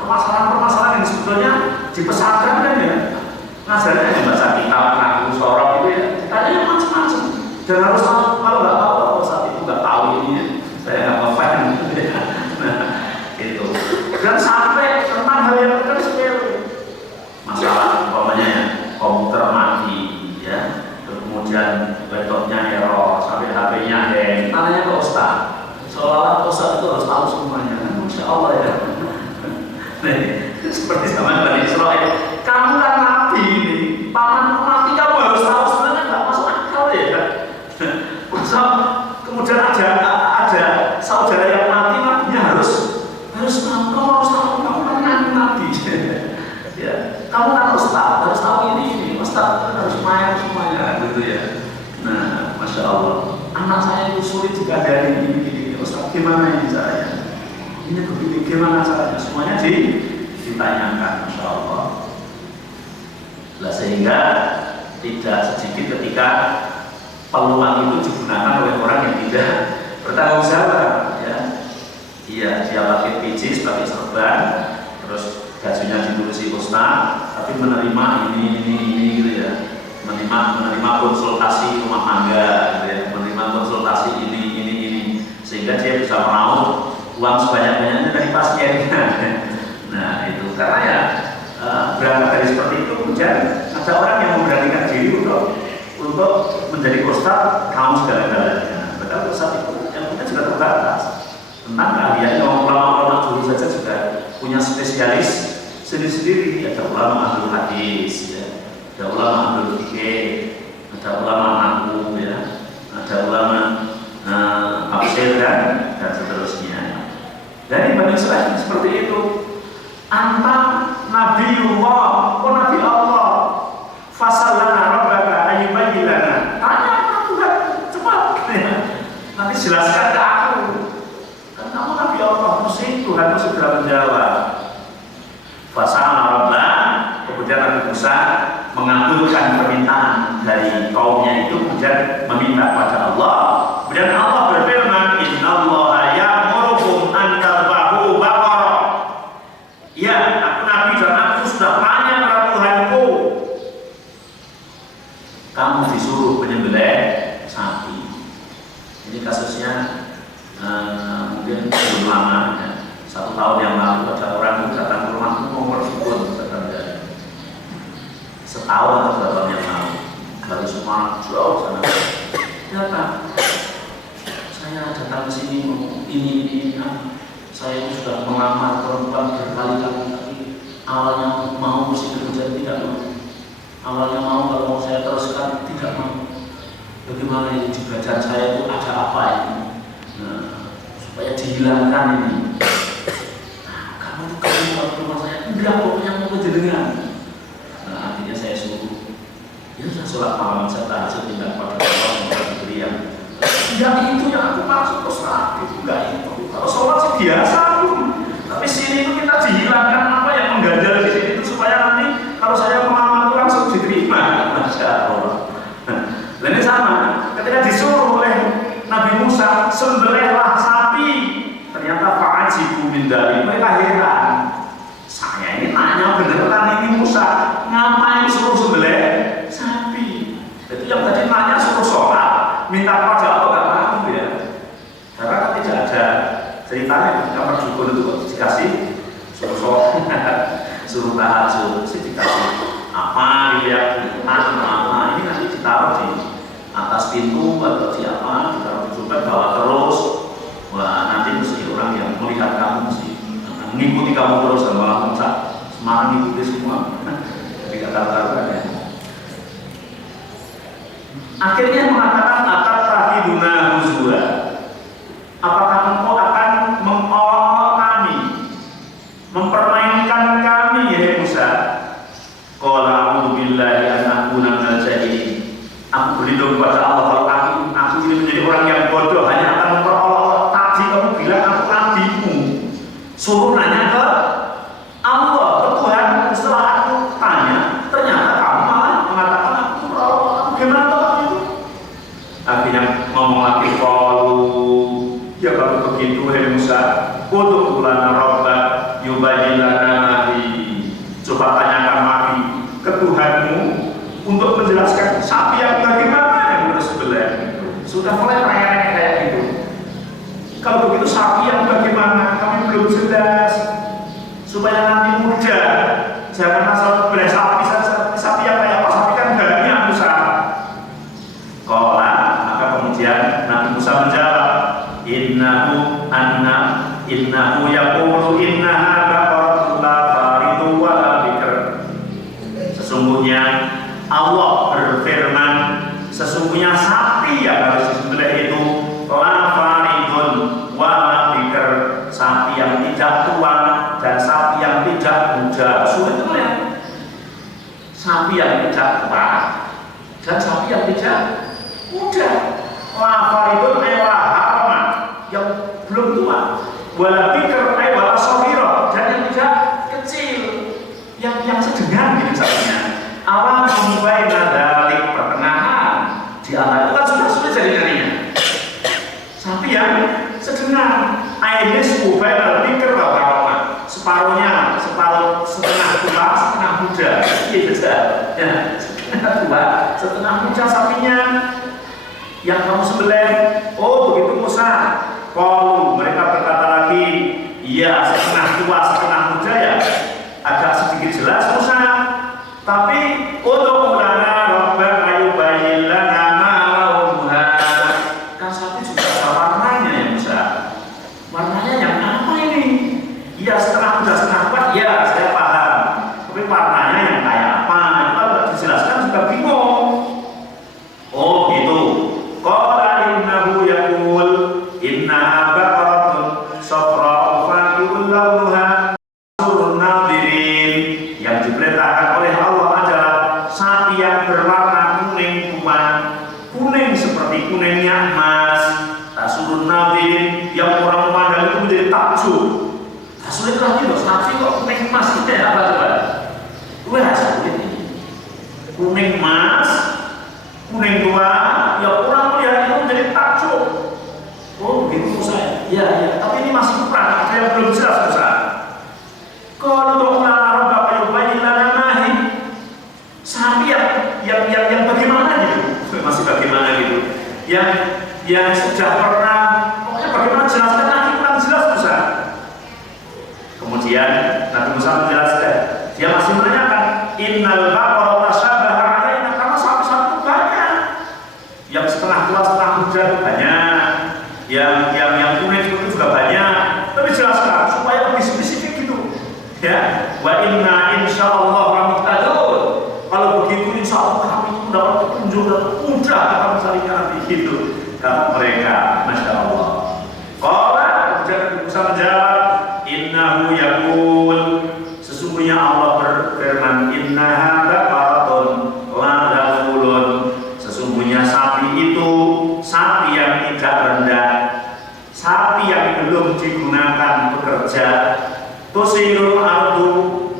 permasalahan-permasalahan yang sebetulnya dipesatkan kan ya, ngajarnya yang baca kitab, ngaku sorok itu ya, ditanya macam-macam. Dan harus tahu, kalau nggak tahu, kalau saat itu nggak tahu ini ya, saya nggak ngefan. Nah, itu. Dan sampai tentang hal yang kan sepele, masalah umpamanya komputer mati ya, kemudian laptopnya error, sampai HP-nya hang, tanya ke ustaz, seolah-olah ustaz itu harus tahu semuanya. Masya Allah ya. Seperti zaman Bani Israel, kamu kan nabi ini, paman mati kamu harus tahu sebenarnya, nggak masuk akal ya. Masa kemudian ada saudara yang mati, nabinya harus tahu, kamu harus tahu, kamu kan nabi. Ya, kamu kan ustaz, harus tahu ini ustaz harus main semuanya gitu ya. Nah, Masya Allah, anak saya itu sulit juga dari ini ustaz, gimana ini caranya? Ini begini, gimana caranya? Semuanya ditanyakan, Masya Allah. Nah, sehingga tidak sedikit ketika peluang itu digunakan oleh orang yang tidak bertanggung jawab ya. Iya, dia pakai PJ sebagai serban, terus gajinya diturusi ustaz, tapi menerima ini gitu ya, menerima konsultasi rumah tangga gitu ya, menerima konsultasi ini sehingga dia bisa meraup uang sebanyak-banyaknya dari pasiennya. Nah itu karena ya berangkat dari seperti itu, kemudian ada orang yang memberanikan diri untuk menjadi ustaz kamu segala-galanya. Padahal ustaz itu yang punya juga terbatas. Tentang keahliannya ulama-ulama dulu saja juga punya spesialis sendiri-sendiri. Ada ulama ahli hadis, ya. Ada ulama ahli fikih, ada ulama nahwu, ya. Ada ulama tafsir dan seterusnya. Dari Bani Israil seperti itu. Anta Nabiullah, oh Nabi Allah. Fasalana rabbaka ayyubayyilana. Tanya kepada Tuhan, cepat. Nanti jelaskan ke aku. Kan kamu Nabi Allah, mesti Tuhan segera menjawab. Fasalana rabbaka, kemudian Nabi Musa mengabulkan permintaan dari kaumnya itu, kemudian meminta kepada Allah. Kemudian Allah berfirman, Innallaha ya'murukum an tadhbahu baqarah. Ya, aku Nabi dan aku sudah tanya kepada Tuhanku. Kamu disuruh menyembelih sapi. Ini kasusnya mungkin belum lama, ya. 1 tahun yang lalu ada orang yang datang ke rumahku mau bersyukur, setahun atau 2 tahun yang lalu dari Sumatera jauh sana. Ya Pak, saya datang ke sini ini. Saya sudah melamar perempuan berkali-kali, tapi awalnya mau mesti kemudian tidak mau. Awalnya mau, kalau mau saya teruskan tidak mau. Bagaimana ini di badan saya itu ada apa ini? Nah, supaya dihilangkan ini. Nah, kamu mau ke rumah saya? Enggak, pokoknya mau kejenengan. Nah, akhirnya saya suruh. Ya sudah sholat malam, saya tahajud tidak pada Allah yang berian. Enggak itu yang aku maksud, terserah itu enggak itu. Kalau sholat sih biasa, tapi sini itu kita dihilangkan apa yang mengganjal di sini itu supaya nanti kalau saya melamar itu langsung diterima. Masya Allah. Dan ini sama, ketika disuruh oleh Nabi Musa sembelihlah sapi, ternyata fa'ajibu min dzalik, mereka heran. Saya ini nanya beneran ini Musa, ngapain suruh sembelih sapi? Itu yang tadi nanya suruh sholat, minta kepada Allah nggak mau ya, karena kan tidak ada ceritanya kamar dukun itu kok dikasih suruh sholat, suruh tahajud, dikasih apa gitu ya, apa ini nanti ditaruh di atas pintu atau di apa, ditaruh di dompet bawa terus. Wah, nanti mesti orang yang melihat kamu mesti mengikuti kamu terus dan malah mencak semangat mengikuti semua. Jadi kata-kata ya. Akhirnya mengatakan akan tahiduna huzwa. Apakah engkau akan mengolok kami, mempermainkan kami ya Musa? Qala a'udzu billahi an akuna minal jahilin. Aku berlindung kepada Allah kalau aku ini menjadi orang yang bodoh, hanya akan memperolok. Tadi kamu bilang aku nabimu, suruh nanya ke Allah, ke Tuhan. Setelah aku tanya, ternyata kamu malah mengatakan aku memperolok. Gimana kamu itu? Akhirnya ngomong lagi, ya kalau begitu hai Musa, untuk lana rabbak yubayyin lana nabi. Coba tanyakan lagi ke Tuhanmu untuk menjelaskan sapi yang bagaimana yang harus disembelih. Sudah mulai perayaan kayak gitu. Kalau begitu sapi yang bagaimana kami belum jelas, supaya nanti mudah. Jangan asal beli sapi saja. Sapi yang kayak apa? Sapi kan banyak Musa. Maka kemudian Nabi Musa menjawab, Innahu yaqulu innaha baqaratun la faridun wa la bikr. Sesungguhnya Allah berfirman, sesungguhnya sapi yang harus disembelih itu la faridun wa la bikr, sapi yang tidak tua dan sapi yang tidak muda. Sulit itu ya. Sapi yang tidak tua dan sapi yang tidak muda. La faridun la harama, yang belum tua. Wala bikr wala shaghira, dan yang tidak kecil, yang sedengan gitu misalnya. Awal memulai nadalik pertengahan di antara itu kan sudah sulit jadi nyarinya. Sapi yang sedengan, ainis ubail bikr wa harama, separuhnya, setengah tua, setengah muda. Iya betul. Ya, setengah tua, setengah muda sapinya yang kamu sembelih. Oh begitu Musa. Kalau mereka berkata lagi, iya setengah tua, setengah muda ya, agak sedikit jelas Musa. Tapi untuk ulana rabbak ayubayyin lana ma emas, tasurun nabi, yang orang memandang itu menjadi takjub. Tak sulit lagi loh, sapi kok kuning emas itu ya apa coba? Wah sulit ini. Kuning emas, kuning tua, ya orang melihat itu menjadi takjub. Oh begitu saya. Ya, tapi ini masih kurang, ada yang belum jelas besar. Kalau Allah Bapak Yubayi lana mahi, sapi yang bagaimana gitu? Masih bagaimana gitu? Yang sudah pernah, pokoknya bagaimana jelaskan lagi kurang jelas besar. Kemudian Nabi Musa menjelaskan, dia masih menanyakan, innal baqara tashabaha alaina, karena sapi-sapi itu banyak, yang setengah tua setengah muda itu banyak, yang kuning itu juga banyak. Tapi jelaskan supaya lebih spesifik gitu, ya. Wa inna insyaallah ramuhtadun. Kalau begitu insyaallah kami itu dapat petunjuk dan mudah akan mencarinya nanti gitu. Kata mereka, masya Allah. Qala, kemudian Nabi Musa menjawab, innahu yaqul, sesungguhnya Allah berfirman, innaha baqaratun la dhafulun, sesungguhnya sapi itu sapi yang tidak rendah, sapi yang belum digunakan bekerja, tusirul ardu,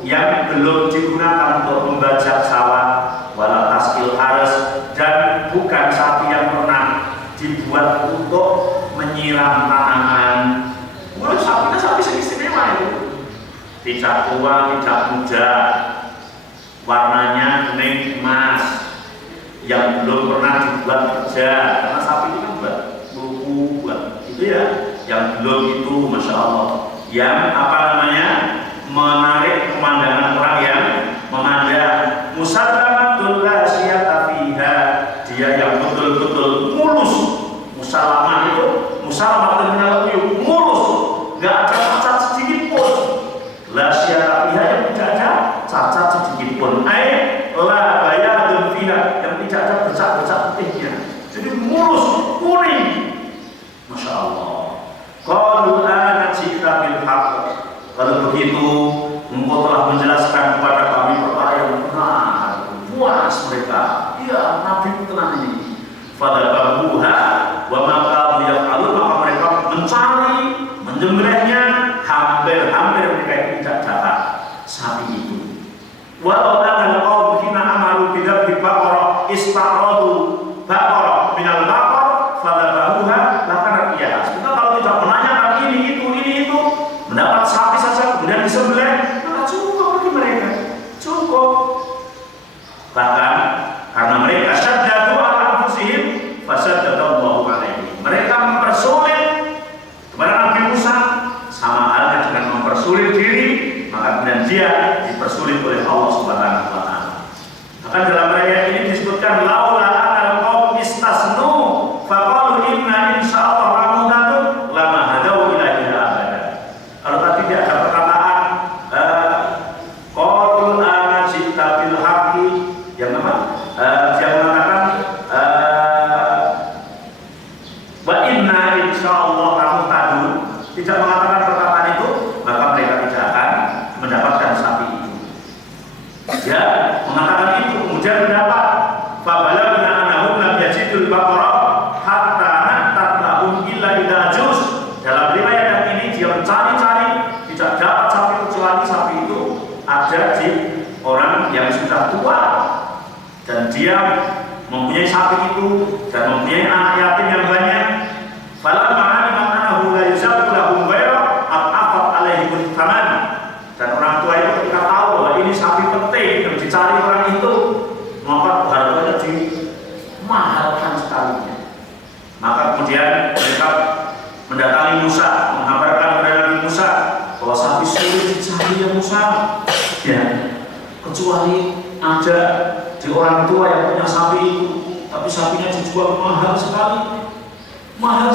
yang belum digunakan untuk membajak sawah, wala taskil haras, dan bukan sapi yang pernah dibuat untuk menyiram tanaman. Mulai sapinya sapi istimewa itu, tidak tua, tidak muda, warnanya kuning emas, yang belum pernah dibuat kerja, karena sapi itu kan buat buku, buat itu ya, yang belum itu, masya Allah, yang apa namanya, menarik pemandangan orang yang memandang. Musallamatul la syiyata fiha, dia yang betul-betul mulus. Musallamah itu, musallamah itu mulus, nggak ada cacat sedikit pun. La syiyata fiha, yang tidak ada cacat sedikit pun. La bayadun fiha, yang tidak ada bercak-bercak putihnya. Jadi mulus, kuning. Masya Allah. Qalu ana ji'ta bil haqq. Kalau begitu, engkau telah menjelaskan kepada kami perkara yang benar. Puas mereka. Iya, Nabi tenang ini. Fadabahuha wa ma kanu yaf'alun, maka mereka mencari, menyembelihnya, hampir mereka tidak dapat sapi itu. Walau anal qaum hina amaru bidabbi baqarah ista'radu baqarah minal baqar fadabahuha lakanat iya. Kita kalau tidak menanyakan ini itu mendapat sapi saja kemudian disembelih, maka cukup bagi mereka, cukup. Bahkan karena mereka syaddadu ala anfusihim fasaddadallahu alaihim, mereka mempersulit kepada Nabi Musa, sama halnya dengan mempersulit diri, maka kemudian dia dipersulit oleh Allah Subhanahu wa taala. Bahkan dalam ayat ini disebutkan laula anal qaum istasnu faqalu inna insyaallah ramudatun lama hadau ila abada. Kalau tadi tidak ada perkataan qaul ana ji'ta bil haqqi, yang apa? Dia mengatakan wa inna insyaallah ramudatun, tidak mengatakan perkataan itu, maka mereka tidak akan mendapatkan sapi itu. Ya, mengatakan itu kemudian mendapat fabalagna anahum lam yajidul baqara hatta natat lahum illa idajus. Dalam riwayat yang ini dia mencari-cari, tidak dapat sapi kecuali sapi itu ada di orang yang sudah tua, dan dia mempunyai sapi itu dan mempunyai anak yatim yang banyak. Falamma alima annahu la yuzabbu lahum ghayra at'afat alaihim thaman, dan orang tua itu ketika tahu bahwa ini sapi penting yang dicari orang itu, maka harganya dimahalkan sekali. Maka kemudian mereka mendatangi Musa, menghabarkan kepada Nabi Musa bahwa sapi sulit dicari ya Musa, ya, kecuali ada di orang tua yang punya sapi itu, tapi sapinya dijual mahal sekali. Maka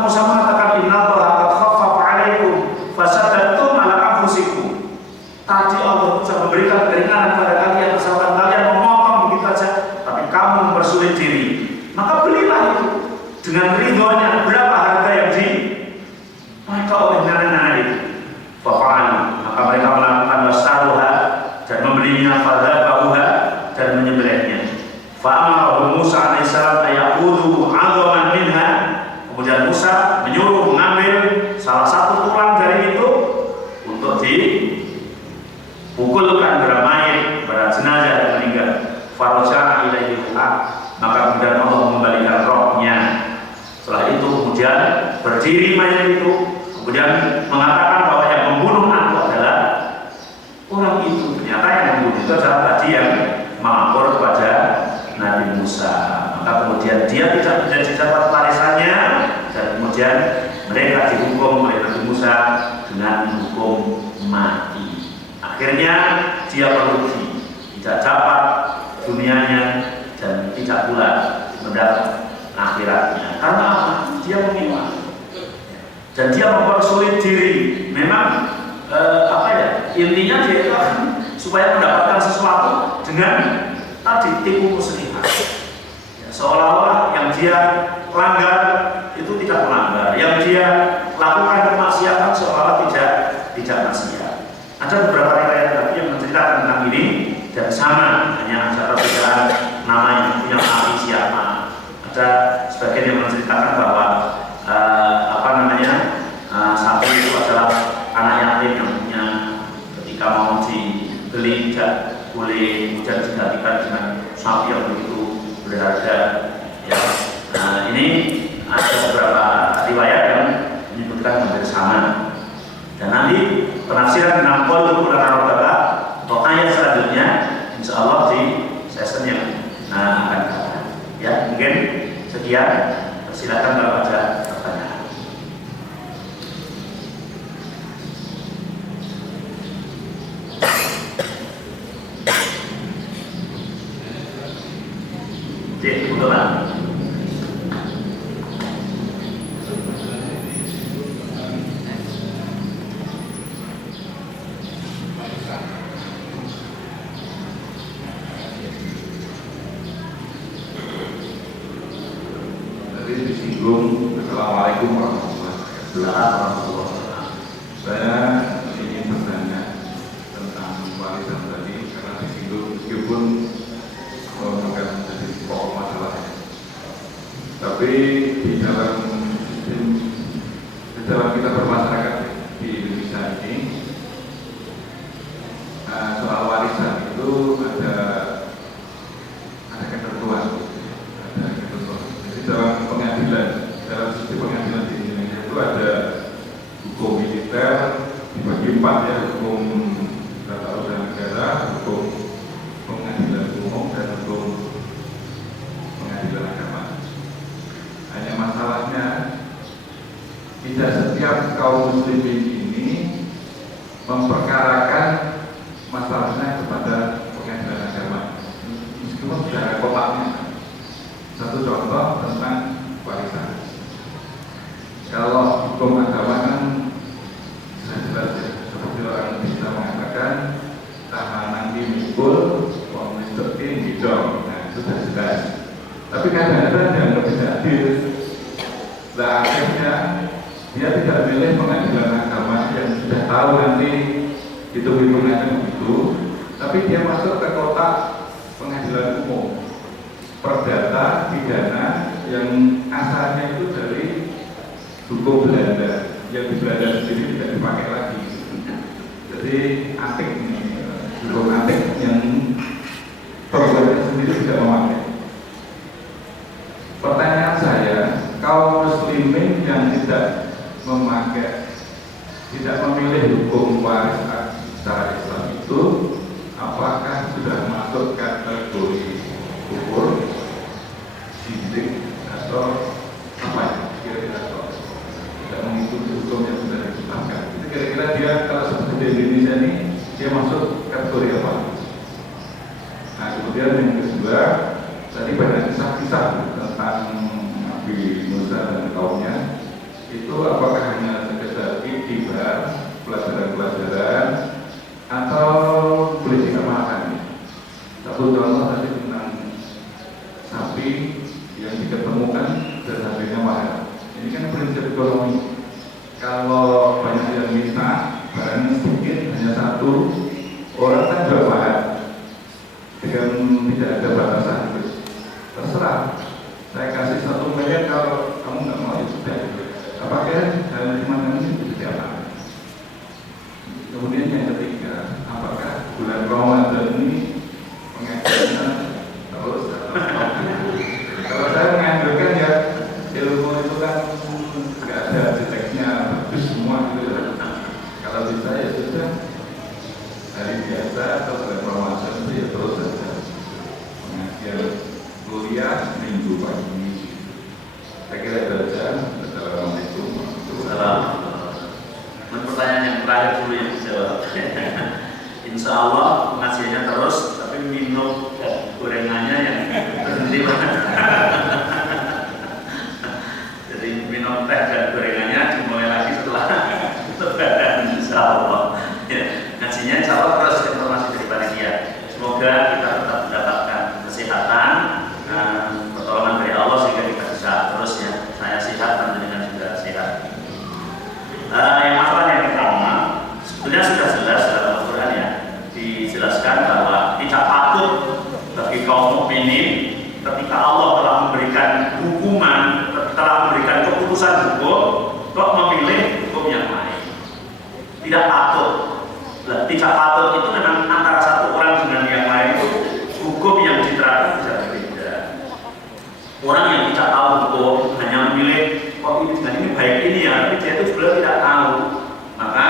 Musa mengatakan innallaha qad khaffafa 'alaikum fasadattum 'ala anfusikum. Tadi Allah sudah memberikan keringanan pada kalian, asalkan kalian memotong begitu saja, tapi kamu mempersulit diri. Maka belilah itu dengan ridhonya. Berapa harga yang di mereka oleh nenek-nenek itu? Fa'alu, maka mereka melakukan wasaruha dan membelinya, fadzabahuha dan menyembelihnya. Fa'amara Musa alaihissalam ayaqul, khudhu 'adhaman minha. Kemudian Musa menyuruh mengambil salah satu tulang dari itu untuk dipukulkan kepada mayit, kepada jenazah yang meninggal. Faraja'a ilaihi ruha, maka kemudian Allah mengembalikan rohnya. Setelah itu kemudian berdiri mayit itu, kemudian mengatakan bahwa yang membunuh aku adalah orang itu. Ternyata yang membunuh itu adalah tadi yang melapor kepada Nabi Musa. Maka kemudian dia tidak menjadi dapat warisannya, dan kemudian mereka dihukum oleh Nabi Musa dengan hukum mati. Akhirnya dia merugi, tidak dapat dunianya dan tidak pula mendapat akhiratnya. Karena apa? Dia mengiman dan dia mempersulit diri. Memang intinya dia itu supaya mendapatkan sesuatu dengan tadi tipu muslihat. Seolah-olah yang dia langgar itu tidak melanggar, yang dia lakukan kemaksiatan seolah-olah tidak maksiat. Ada beberapa riwayat lagi yang menceritakan tentang ini dan sama, hanya ada perbedaan namanya, punya nabi siapa. Ada sebagian yang menceritakan bahwa satu itu adalah anak yatim yang punya, ketika mau dibeli tidak boleh dan digantikan dengan sapi yang begitu berharga. Ya. Nah, ini ada beberapa riwayat yang menyebutkan hampir sama. Dan nanti penafsiran dengan qul rabbaka atau ayat selanjutnya insya Allah di session yang akan datang. Ya, mungkin sekian. Silakan kalau ada pertanyaan. Kebetulan tadi disinggung. Assalamualaikum warahmatullahi wabarakatuh. Saya ingin bertanya tentang warisan tadi karena disinggung meskipun bukan menjadi pokok masalahnya. Tapi di dalam kita bermasyarakat di Indonesia ini, soal warisan itu ada ketentuan. Jadi dalam pengadilan, dalam sistem pengadilan di Indonesia itu ada hukum militer dibagi 4 ya, hukum tata usaha negara, hukum pengadilan umum, dan hukum pengadilan agama. Hanya masalahnya tidak setiap kaum muslimin ini memperkarakan masalahnya kepada pengadilan agama, meskipun sudah ada kotaknya. Satu contoh tentang warisan. Kalau hukum agama kan jelas ya, seperti orang bisa mengatakan tahanan dimikul, wong miskin hidong. Nah, itu sudah jelas. Tapi kadang-kadang dianggap tidak adil. Nah, akhirnya dia tidak milih pengadilan agama yang sudah tahu nanti hitung-hitungannya begitu, tapi dia masuk ke kotak pengadilan umum, perdata pidana yang asalnya itu dari hukum Belanda, yang di Belanda sendiri tidak dipakai lagi. Jadi antik ini, hukum antik yang pembuatnya sendiri tidak memakai. Pertanyaan saya, kaum muslimin yang tidak memilih hukum waris secara Islam itu, apakah sudah masuk kategori kufur, syirik, atau apa ya? Kira-kira tidak mengikuti hukum yang sudah ditetapkan. Itu kira-kira dia kalau seperti di Indonesia ini, dia masuk kategori apa? Nah, kemudian yang kedua, tadi banyak kisah-kisah tentang Nabi Musa dan kaumnya. Itu apakah hanya sekedar iktibar, pelajaran-pelajaran, atau boleh diamalkan? Satu contoh tadi tentang sapi yang diketemukan dan harganya mahal. Ini kan prinsip ekonomi. Kalau banyak yang minta, barangnya sedikit, hanya satu, orang kan jual mahal. Dengan tidak ada batasan, terserah. Saya kasih urusan hukum kok memilih hukum yang lain. Tidak patut. Tidak patut itu memang antara satu orang dengan yang lain itu hukum yang diterapkan bisa berbeda. Orang yang tidak tahu hukum hanya memilih kok ini dengan ini baik ini ya, tapi dia itu sebenarnya tidak tahu. Maka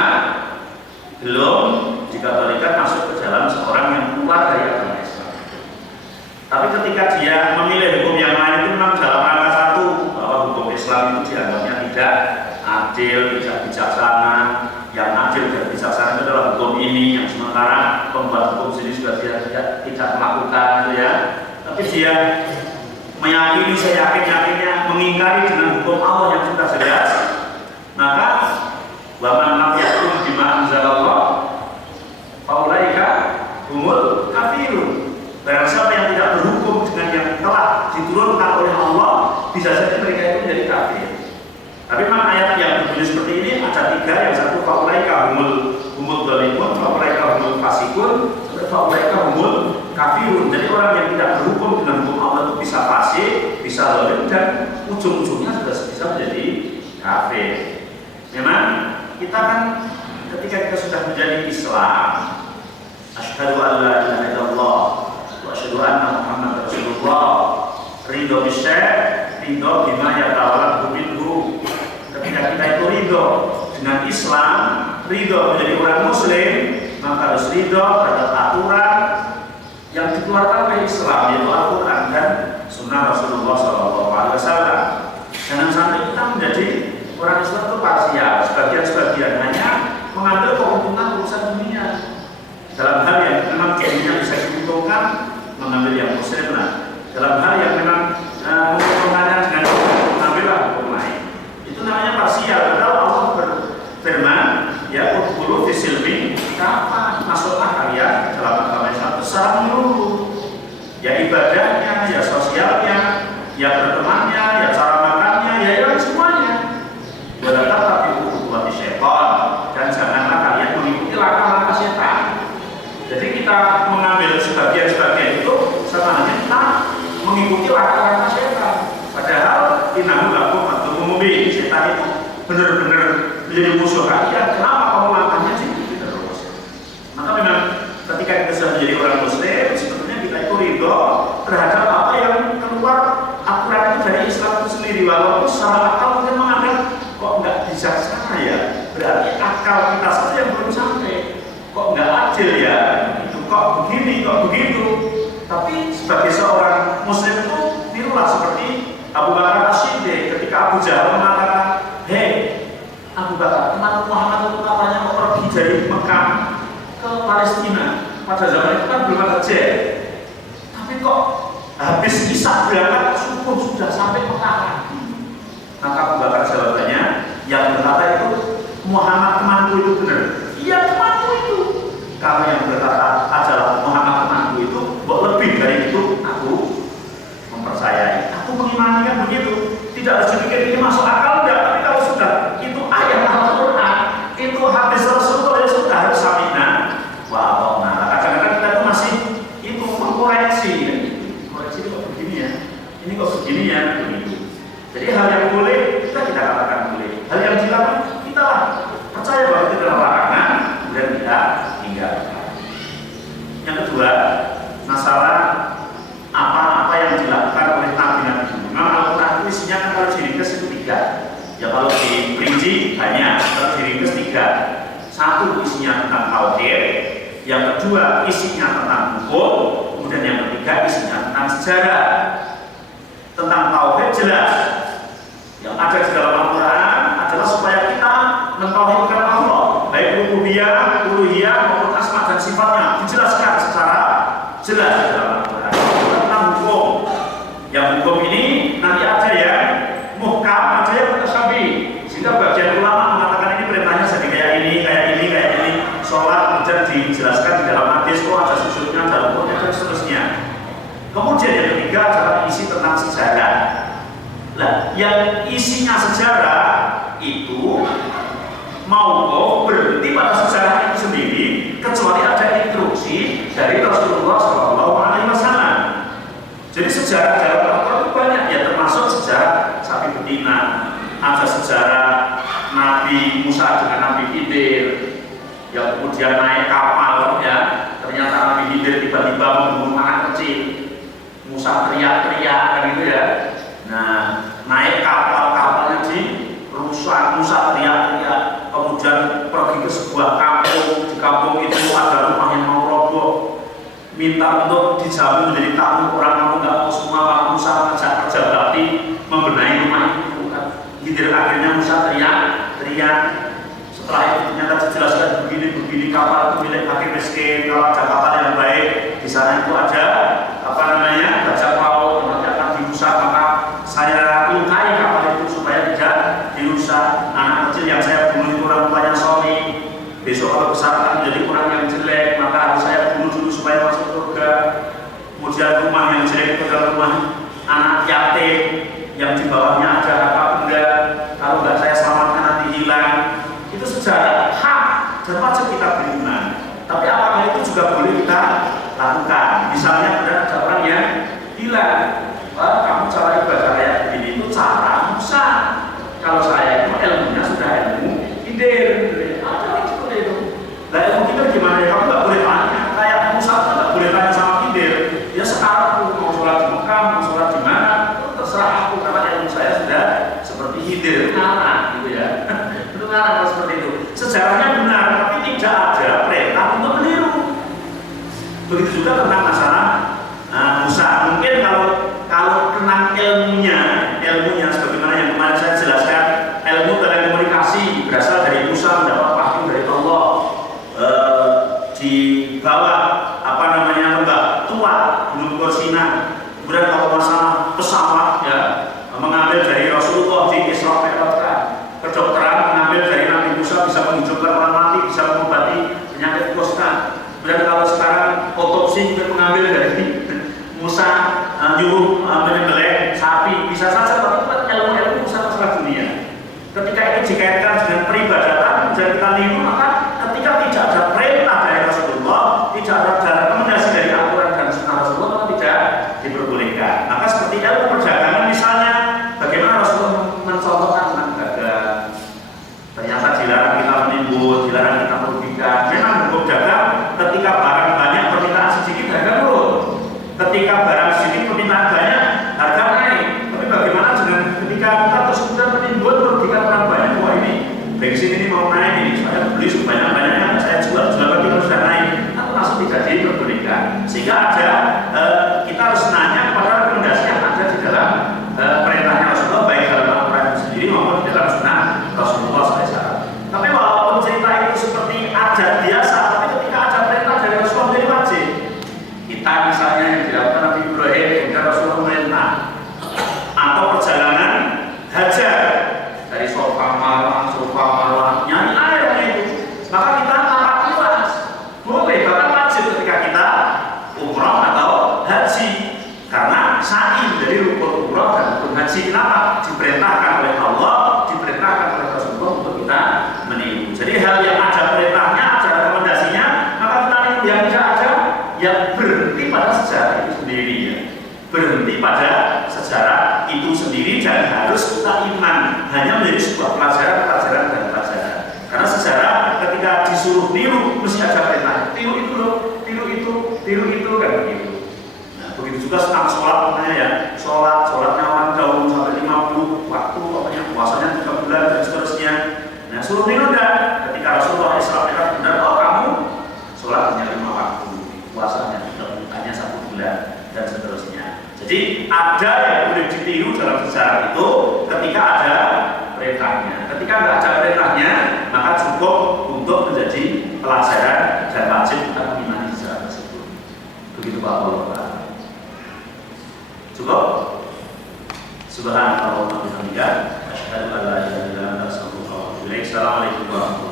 belum dikategorikan masuk ke dalam seorang yang keluar dari agama Islam. Tapi ketika dia memilih hukum yang lain itu memang dalam rangka satu, bahwa hukum Islam itu dianggapnya tidak adil, tidak bijaksana. Yang adil dan bijaksana itu adalah hukum ini, yang sementara pembuat hukum sendiri sudah tidak melakukan itu ya. Tapi dia meyakini, seyakin-yakinnya mengingkari dengan hukum Allah yang sudah jelas, maka wa man lam yahkum bima anzalallah faulaika humul kafirun. Barang siapa yang tidak berhukum dengan yang telah diturunkan oleh Allah, bisa saja mereka itu menjadi kafir. Tapi memang ayat yang berbunyi seperti ini ada tiga, yang satu faulaika humul dzalimun, faulaika humul fasikun, faulaika humul kafirun. Jadi orang yang tidak berhukum dengan hukum Allah itu bisa fasik, bisa zalim, dan ujung-ujungnya sudah bisa menjadi kafir. Memang kita kan ketika kita sudah menjadi Islam, asyhadu an la ilaha illallah wa asyhadu anna Muhammadar Rasulullah, ridho bisyai', ridho bima yatawalla minhu. Ketika kita itu ridho dengan Islam, ridho menjadi orang Muslim, maka harus ridho terhadap aturan yang dikeluarkan oleh Islam, yaitu Al-Quran dan Sunnah Rasulullah SAW. Jangan sampai kita menjadi orang Islam itu parsial, sebagian-sebagian hanya mengambil keuntungan urusan dunia. Dalam hal yang memang jadinya bisa diuntungkan, mengambil yang Muslim lah. Dalam hal yang memang menguntungkannya dengan mengambil hukum lain. Itu namanya parsial. Padahal Allah berfirman, ya udkhulu fisilmi kapan masuklah kalian dalam agama Islam secara menyeluruh. Ya ibadahnya, ya sosialnya, ya bertemannya, ya cara makannya, ya semuanya. Wala tattabi'u khutuwati syaitan, dan janganlah kalian mengikuti langkah-langkah setan. Jadi kita mengambil sebagian-sebagian itu sama halnya kita mengikuti langkah-langkah setan. Padahal innahu lakum aduwwun mubin. Setan itu benar-benar menjadi musuh kalian. Kenapa kamu langkahnya sih terus? Maka memang ketika kita sudah menjadi orang Muslim, sebetulnya kita itu ridho terhadap apa yang keluar aturan itu dari Islam itu sendiri. Walaupun secara akal mungkin menganggap kok nggak bijaksana ya, berarti akal kita saja yang belum sampai. Kok nggak adil ya, itu kok begini, kok begitu. Tapi sebagai seorang Muslim itu tirulah seperti Abu Bakar As-Siddiq ketika Abu Jahal mengatakan, hei Abu Bakar, teman Muhammad itu katanya mau pergi dari Mekah ke Palestina. Pada zaman itu kan belum ada jet, tapi kok habis Isya berangkat subuh sudah sampai Mekah. Maka Abu Bakar jawabannya, yang berkata itu Muhammad temanku itu benar. Iya temanku itu. Kalau yang berkata adalah Muhammad temanku itu, lebih dari itu aku mempercayai. Aku mengimani kan begitu. Tidak harus dipikir ini masuk akal enggak, tapi kalau sudah itu ayat Al-Quran, itu hadis Rasulullah, ya sudah harus samina. Wow, nah kadang-kadang kita itu masih itu mengkoreksi. Koreksi ini kok begini ya, ini kok begini ya, begitu. Jadi hal yang boleh kita katakan boleh, hal yang dilarang kita lah percaya bahwa itu adalah larangan, kemudian kita tinggalkan. Yang kedua, masalah apa-apa yang dilakukan oleh nabi-nabi dulu. Memang Al-Quran itu isinya kan kalau diringkas itu 3. Ya kalau diperinci banyak, kalau diringkas 3. Satu isinya tentang tauhid, yang kedua isinya tentang hukum, kemudian yang ketiga isinya tentang sejarah. Tentang tauhid jelas. Yang ada di dalam Al-Quran adalah supaya kita mentauhidkan Allah, baik rububiyah, uluhiyah maupun asma dan sifatnya dijelaskan secara jelas di dalam Al-Quran. Tentang hukum, yang hukum ini nanti ada ya muhkam, ada yang mutasyabi. Sehingga bagian ulama mengatakan ini perintahnya jadi kayak ini, kayak ini, kayak ini. Sholat kemudian dijelaskan di dalam hadis, ada sujudnya, ada rukunnya dan seterusnya. Kemudian yang ketiga adalah isi tentang sejarah. Nah, yang isinya sejarah itu mau berhenti pada sejarah itu sendiri, kecuali ada instruksi dari Rasulullah SAW. Jadi sejarah dalam Al-Quran itu banyak ya, termasuk sejarah sapi betina, ada sejarah Nabi Musa dengan Nabi Khidir yang kemudian naik kapal ya, ternyata Nabi Khidir tiba-tiba membunuh anak kecil, Musa teriak-teriak kan gitu ya. Nah, naik kapalnya dirusak, Musa teriak-teriak, kemudian pergi ke sebuah kampung, di kampung itu ada rumah yang mau roboh, minta untuk dijamu menjadi tamu, orang kampung nggak mau semua, Pak Musa ngajak kerja bakti membenahi rumah itu. Khidir akhirnya Musa teriak. Setelah itu ternyata dijelaskan begini kapal itu milik fakir miskin. Kalau ada kapal yang baik di sana itu ada bajak laut nanti akan dirusak, maka saya lukai kapal itu supaya tidak dirusak. Anak kecil yang saya bunuh itu orang tuanya soleh, besok kalau besar akan menjadi orang yang jelek, maka harus saya bunuh dulu supaya masuk surga. Kemudian rumah yang jelek itu adalah rumah anak yatim yang di bawahnya ada apa benda, kalau nggak saya selamatkan nanti hilang. Itu sejarah hak dan wajib kita beriman. Tapi apakah itu juga boleh kita lakukan? Misalnya ada orang yang bilang, kamu cara ibadah kayak begini itu cara Musa. Kalau saya itu ilmunya sudah ilmu Khidir. Ada seperti itu. Nah, ilmu Khidir gimana ya? Kamu nggak boleh tanya. Kayak Musa itu nggak boleh tanya sama Khidir. Ya sekarang mau sholat di Mekah, mau sholat di mana, itu terserah aku karena ilmu saya sudah seperti Khidir. Ngarang gitu ya. Itu ngarang seperti itu. Sejarahnya benar, tapi tidak ada perintah untuk meniru. Begitu juga tentang masalah Musa. Mungkin kalau tentang ilmunya sebagaimana yang kemarin saya jelaskan, ilmu telekomunikasi berasal dari Musa mendapat wahyu dari Allah di bawah lembah tua Gunung Korsina. Kemudian kalau masalah pesawat ya, mengambil dari Rasulullah di Isra Mi'raj. Kedokteran mengambil dari Nabi Musa, bisa menghidupkan orang mati, bisa mengobati penyakit kusta. Kemudian kalau sekarang otopsi juga mengambil dari Musa, nyuruh menyembelih sapi, bisa saja, tapi itu ilmu Musa masalah dunia. Ketika itu dikaitkan dengan peribadatan, dan kita niru, maka ketika tidak ada perintah dari Rasulullah, tidak ada rekomendasi dari Al-Quran dan Sunnah Rasulullah, maka tidak diperbolehkan. Maka seperti ilmu perdagangan misalnya, bagaimana Rasulullah mencontohkan tentang dagang. Ternyata dilarang kita menimbun, dilarang kita merugikan. Memang hukum dagang, ketika barang banyak permintaan sedikit, harga turun. Ketika barang sedikit permintaan banyak, harga naik. Tapi bagaimana dengan ketika kita terus kemudian menimbun merugikan orang banyak? Wah, ini bensin ini mau naik ini, saya beli sebanyak-banyaknya, saya jual lagi terus sudah naik. Itu langsung tidak diperbolehkan. Sehingga ada kita harus nanya kepada rekomendasi yang ada di dalam perintahnya Rasulullah, baik dalam Al-Quran sendiri maupun di dalam Sunnah Rasulullah SAW. Tapi walaupun cerita itu seperti adat biasa, tapi ketika ada perintah dari Rasulullah menjadi wajib. Kita misalnya yang dilakukan Nabi Ibrahim, kemudian Rasulullah perintah, atau perjalanan hajar dari Sofa Marwah, nyanyi airnya itu, maka kita tarak luas, boleh, bahkan wajib ketika kita umrah atau haji, karena sa'i dari rukun umrah dan rukun haji. Kenapa? Diperintahkan oleh Allah, diperintahkan oleh Rasulullah untuk kita meniru. Jadi hal yang ada perintahnya, ada rekomendasinya, maka kita niru. Yang tidak ada, yang berhenti pada sejarah itu sendiri ya. Berhenti pada sejarah itu sendiri dan harus kita iman hanya menjadi sebuah pelajaran dan pelajaran. Karena sejarah ketika disuruh niru mesti ada perintah. Tiru itu loh, tiru itu kan begitu. Nah, begitu juga tentang sholat namanya ya. Sholatnya orang daun sampai 50 waktu, pokoknya puasanya 3 bulan dan seterusnya. Nah, suruh niru dan ketika Rasulullah Isra Mi'raj benar, oh kamu sholat hanya 5 waktu, puasanya hanya 1 bulan dan seterusnya. Jadi ada yang boleh ditiru dalam sejarah itu ketika ada perintahnya. Ketika nggak ada perintahnya, maka cukup untuk menjadi pelajaran dan wajib kita mengimani sejarah tersebut. Begitu Pak Allah. Cukup. Subhanallah wa bihamdihi. Asyhadu an la ilaha illa anta astaghfiruka wa atubu ilaik. Assalamualaikum warahmatullahi wabarakatuh.